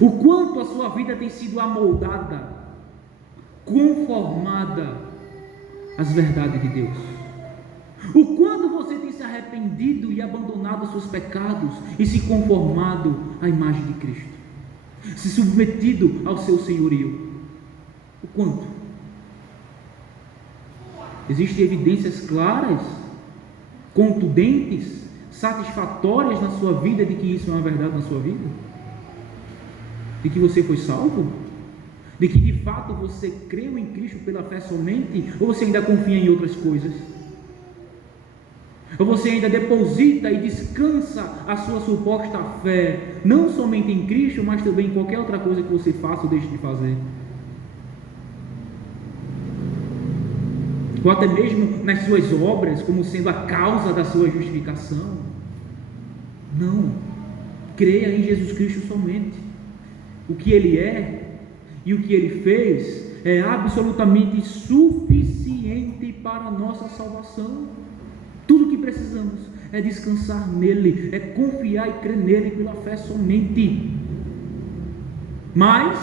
O quanto a sua vida tem sido amoldada, conformada às verdades de Deus? O quanto você tem se arrependido e abandonado os seus pecados e se conformado à imagem de Cristo, se submetido ao seu senhorio? O quanto? Existem evidências claras, contundentes, satisfatórias na sua vida de que isso é uma verdade na sua vida? De que você foi salvo? De que de fato você creu em Cristo pela fé somente? Ou você ainda confia em outras coisas? Ou você ainda deposita e descansa a sua suposta fé, não somente em Cristo, mas também em qualquer outra coisa que você faça ou deixe de fazer? Ou até mesmo nas suas obras, como sendo a causa da sua justificação? Não. Creia em Jesus Cristo somente. o que Ele é e o que Ele fez é absolutamente suficiente para a nossa salvação. Tudo o que precisamos é descansar nele, é confiar e crer nele pela fé somente. Mas,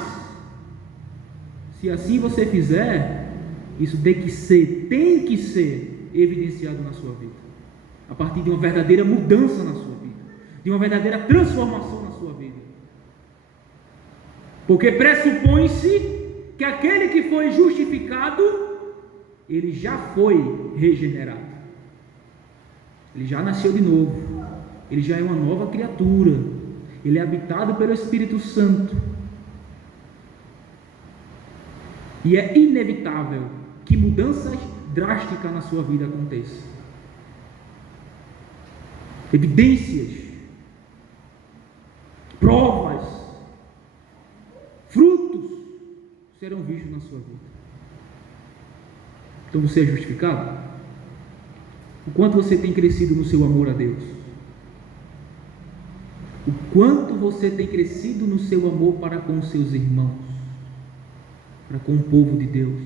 se assim você fizer, isso tem que ser evidenciado na sua vida, a partir de uma verdadeira mudança na sua vida, de uma verdadeira transformação na sua vida. Porque pressupõe-se que aquele que foi justificado, ele já foi regenerado, ele já nasceu de novo, ele já é uma nova criatura, ele é habitado pelo Espírito Santo, e é inevitável que mudanças drásticas na sua vida aconteçam. Evidências, provas, frutos serão vistos na sua vida. Então você é justificado? O quanto você tem crescido no seu amor a Deus? O quanto você tem crescido no seu amor para com os seus irmãos, para com o povo de Deus?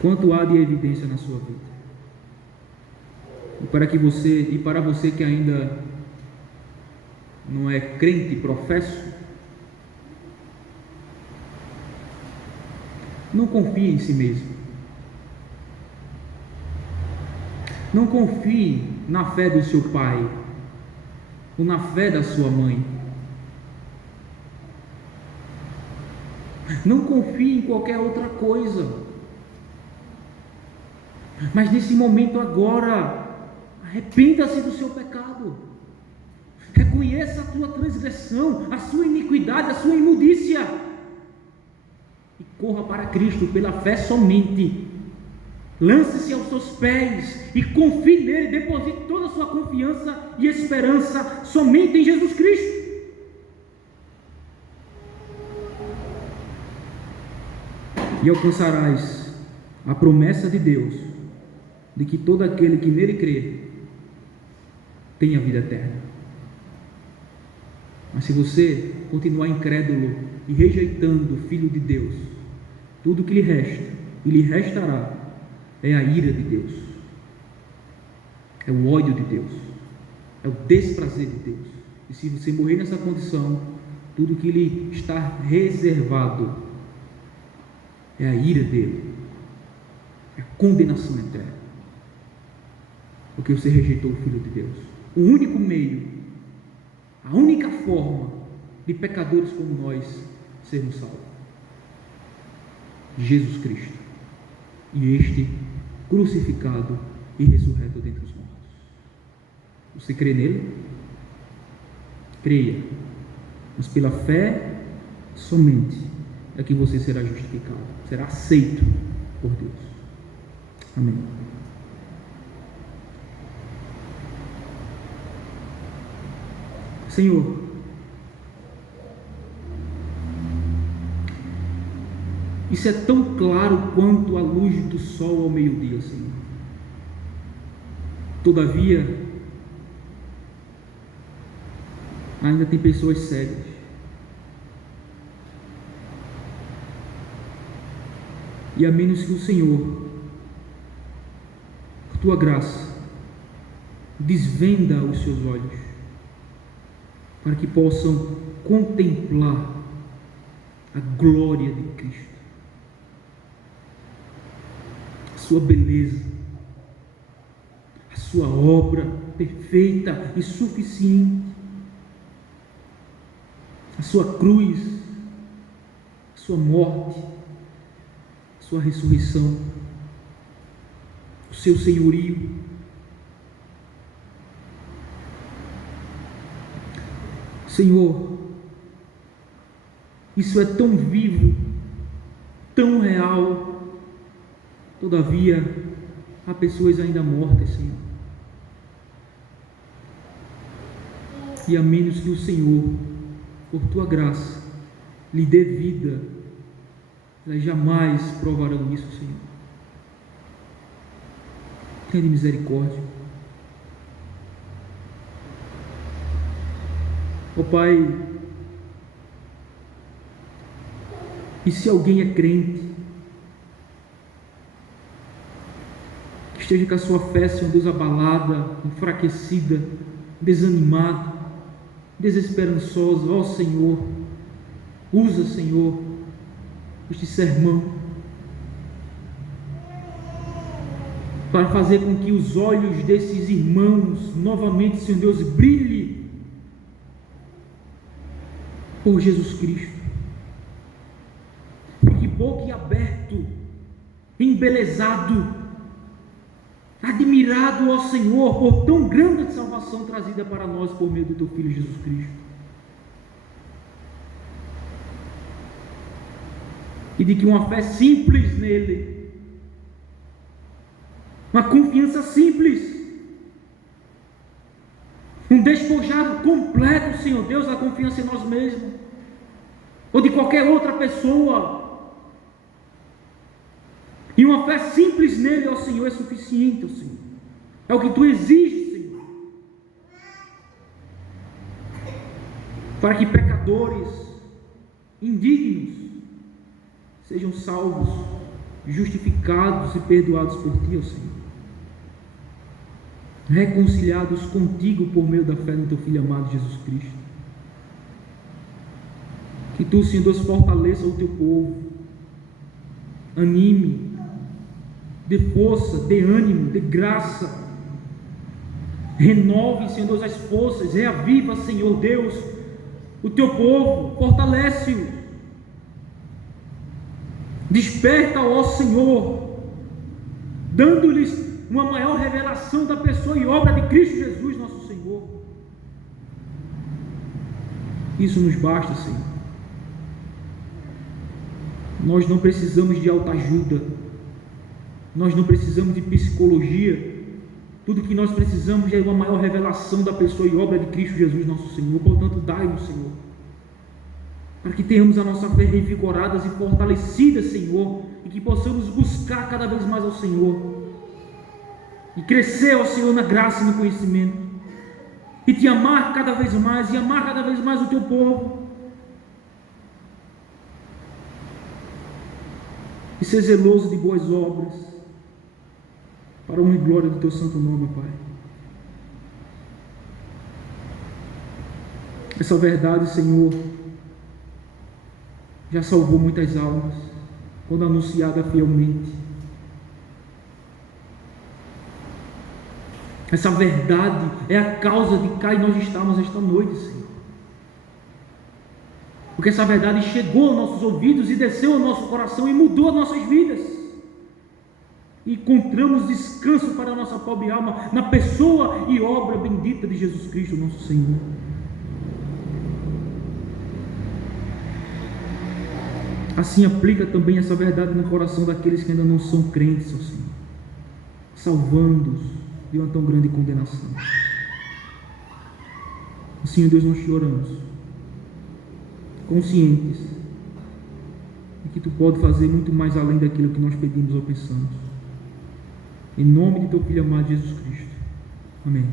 Quanto há de evidência na sua vida? E para você que ainda não é crente professo, não confie em si mesmo. Não confie na fé do seu pai ou na fé da sua mãe. Não confie em qualquer outra coisa. Mas nesse momento agora, arrependa-se do seu pecado. Reconheça a tua transgressão, a sua iniquidade, a sua imundícia. E corra para Cristo pela fé somente. Lance-se aos seus pés e confie nele, deposite toda a sua confiança e esperança somente em Jesus Cristo. E alcançarás a promessa de Deus, de que todo aquele que nele crê, tenha vida eterna. Mas se você continuar incrédulo e rejeitando o Filho de Deus, tudo que lhe resta, e lhe restará, é a ira de Deus, é o ódio de Deus, é o desprazer de Deus. E se você morrer nessa condição, tudo que lhe está reservado é a ira dele, é a condenação eterna, porque você rejeitou o Filho de Deus. O único meio, a única forma de pecadores como nós sermos salvos, Jesus Cristo, e este crucificado e ressurreto dentre os mortos. Você crê nele? Creia, mas pela fé somente é que você será justificado, será aceito por Deus. Amém. Senhor, isso é tão claro quanto a luz do sol ao meio-dia, Senhor. Todavia, ainda tem pessoas cegas. E a menos que o Senhor, por tua graça, desvenda os seus olhos, para que possam contemplar a glória de Cristo, a sua beleza, a sua obra perfeita e suficiente, a sua cruz, a sua morte, a sua ressurreição, o seu senhorio. Senhor, isso é tão vivo, tão real, todavia há pessoas ainda mortas, Senhor. E a menos que o Senhor, por tua graça, lhe dê vida, elas jamais provarão isso, Senhor. Tenha misericórdia. Ó Pai, e se alguém é crente, que esteja com a sua fé, Senhor Deus, abalada, enfraquecida, desanimada, desesperançosa, ó Senhor, usa, Senhor, este sermão para fazer com que os olhos desses irmãos novamente, Senhor Deus, brilhe por Jesus Cristo. Fique boquiaberto, embelezado, admirado, ó Senhor, por tão grande salvação trazida para nós por meio do Teu Filho Jesus Cristo. E de que uma fé simples nele, uma confiança simples, um despojado completo, Senhor Deus, da confiança em nós mesmos, ou de qualquer outra pessoa, e uma fé simples nele, ó Senhor, é suficiente, ó Senhor. É o que Tu exiges, Senhor, para que pecadores indignos sejam salvos, justificados e perdoados por Ti, ó Senhor, reconciliados contigo por meio da fé no Teu Filho amado Jesus Cristo. Que Tu, Senhor Deus, fortaleça o Teu povo, anime, dê força, dê ânimo, dê graça, renove, Senhor Deus, as forças, reaviva, Senhor Deus, o Teu povo, fortalece-o, desperta, ó Senhor, dando-lhes uma maior revelação da pessoa e obra de Cristo Jesus, nosso Senhor. Isso nos basta, Senhor. Nós não precisamos de autoajuda, nós não precisamos de psicologia. Tudo que nós precisamos é uma maior revelação da pessoa e obra de Cristo Jesus, nosso Senhor. Portanto, dai-nos, Senhor, para que tenhamos a nossa fé revigoradas e fortalecidas, Senhor, e que possamos buscar cada vez mais ao Senhor, e crescer ao Senhor na graça e no conhecimento, e Te amar cada vez mais, e amar cada vez mais o Teu povo, e ser zeloso de boas obras, para a honra e glória do Teu santo nome, Pai. Essa verdade, Senhor, já salvou muitas almas, quando anunciada fielmente. Essa verdade é a causa de cá e nós estamos esta noite, Senhor. Porque essa verdade chegou aos nossos ouvidos e desceu ao nosso coração e mudou as nossas vidas. E encontramos descanso para a nossa pobre alma na pessoa e obra bendita de Jesus Cristo, nosso Senhor. Assim aplica também essa verdade no coração daqueles que ainda não são crentes, ó Senhor, salvando-os de uma tão grande condenação. Senhor Deus, nós te oramos, conscientes de que Tu pode fazer muito mais além daquilo que nós pedimos ou pensamos. Em nome de Teu Filho amado Jesus Cristo. Amém.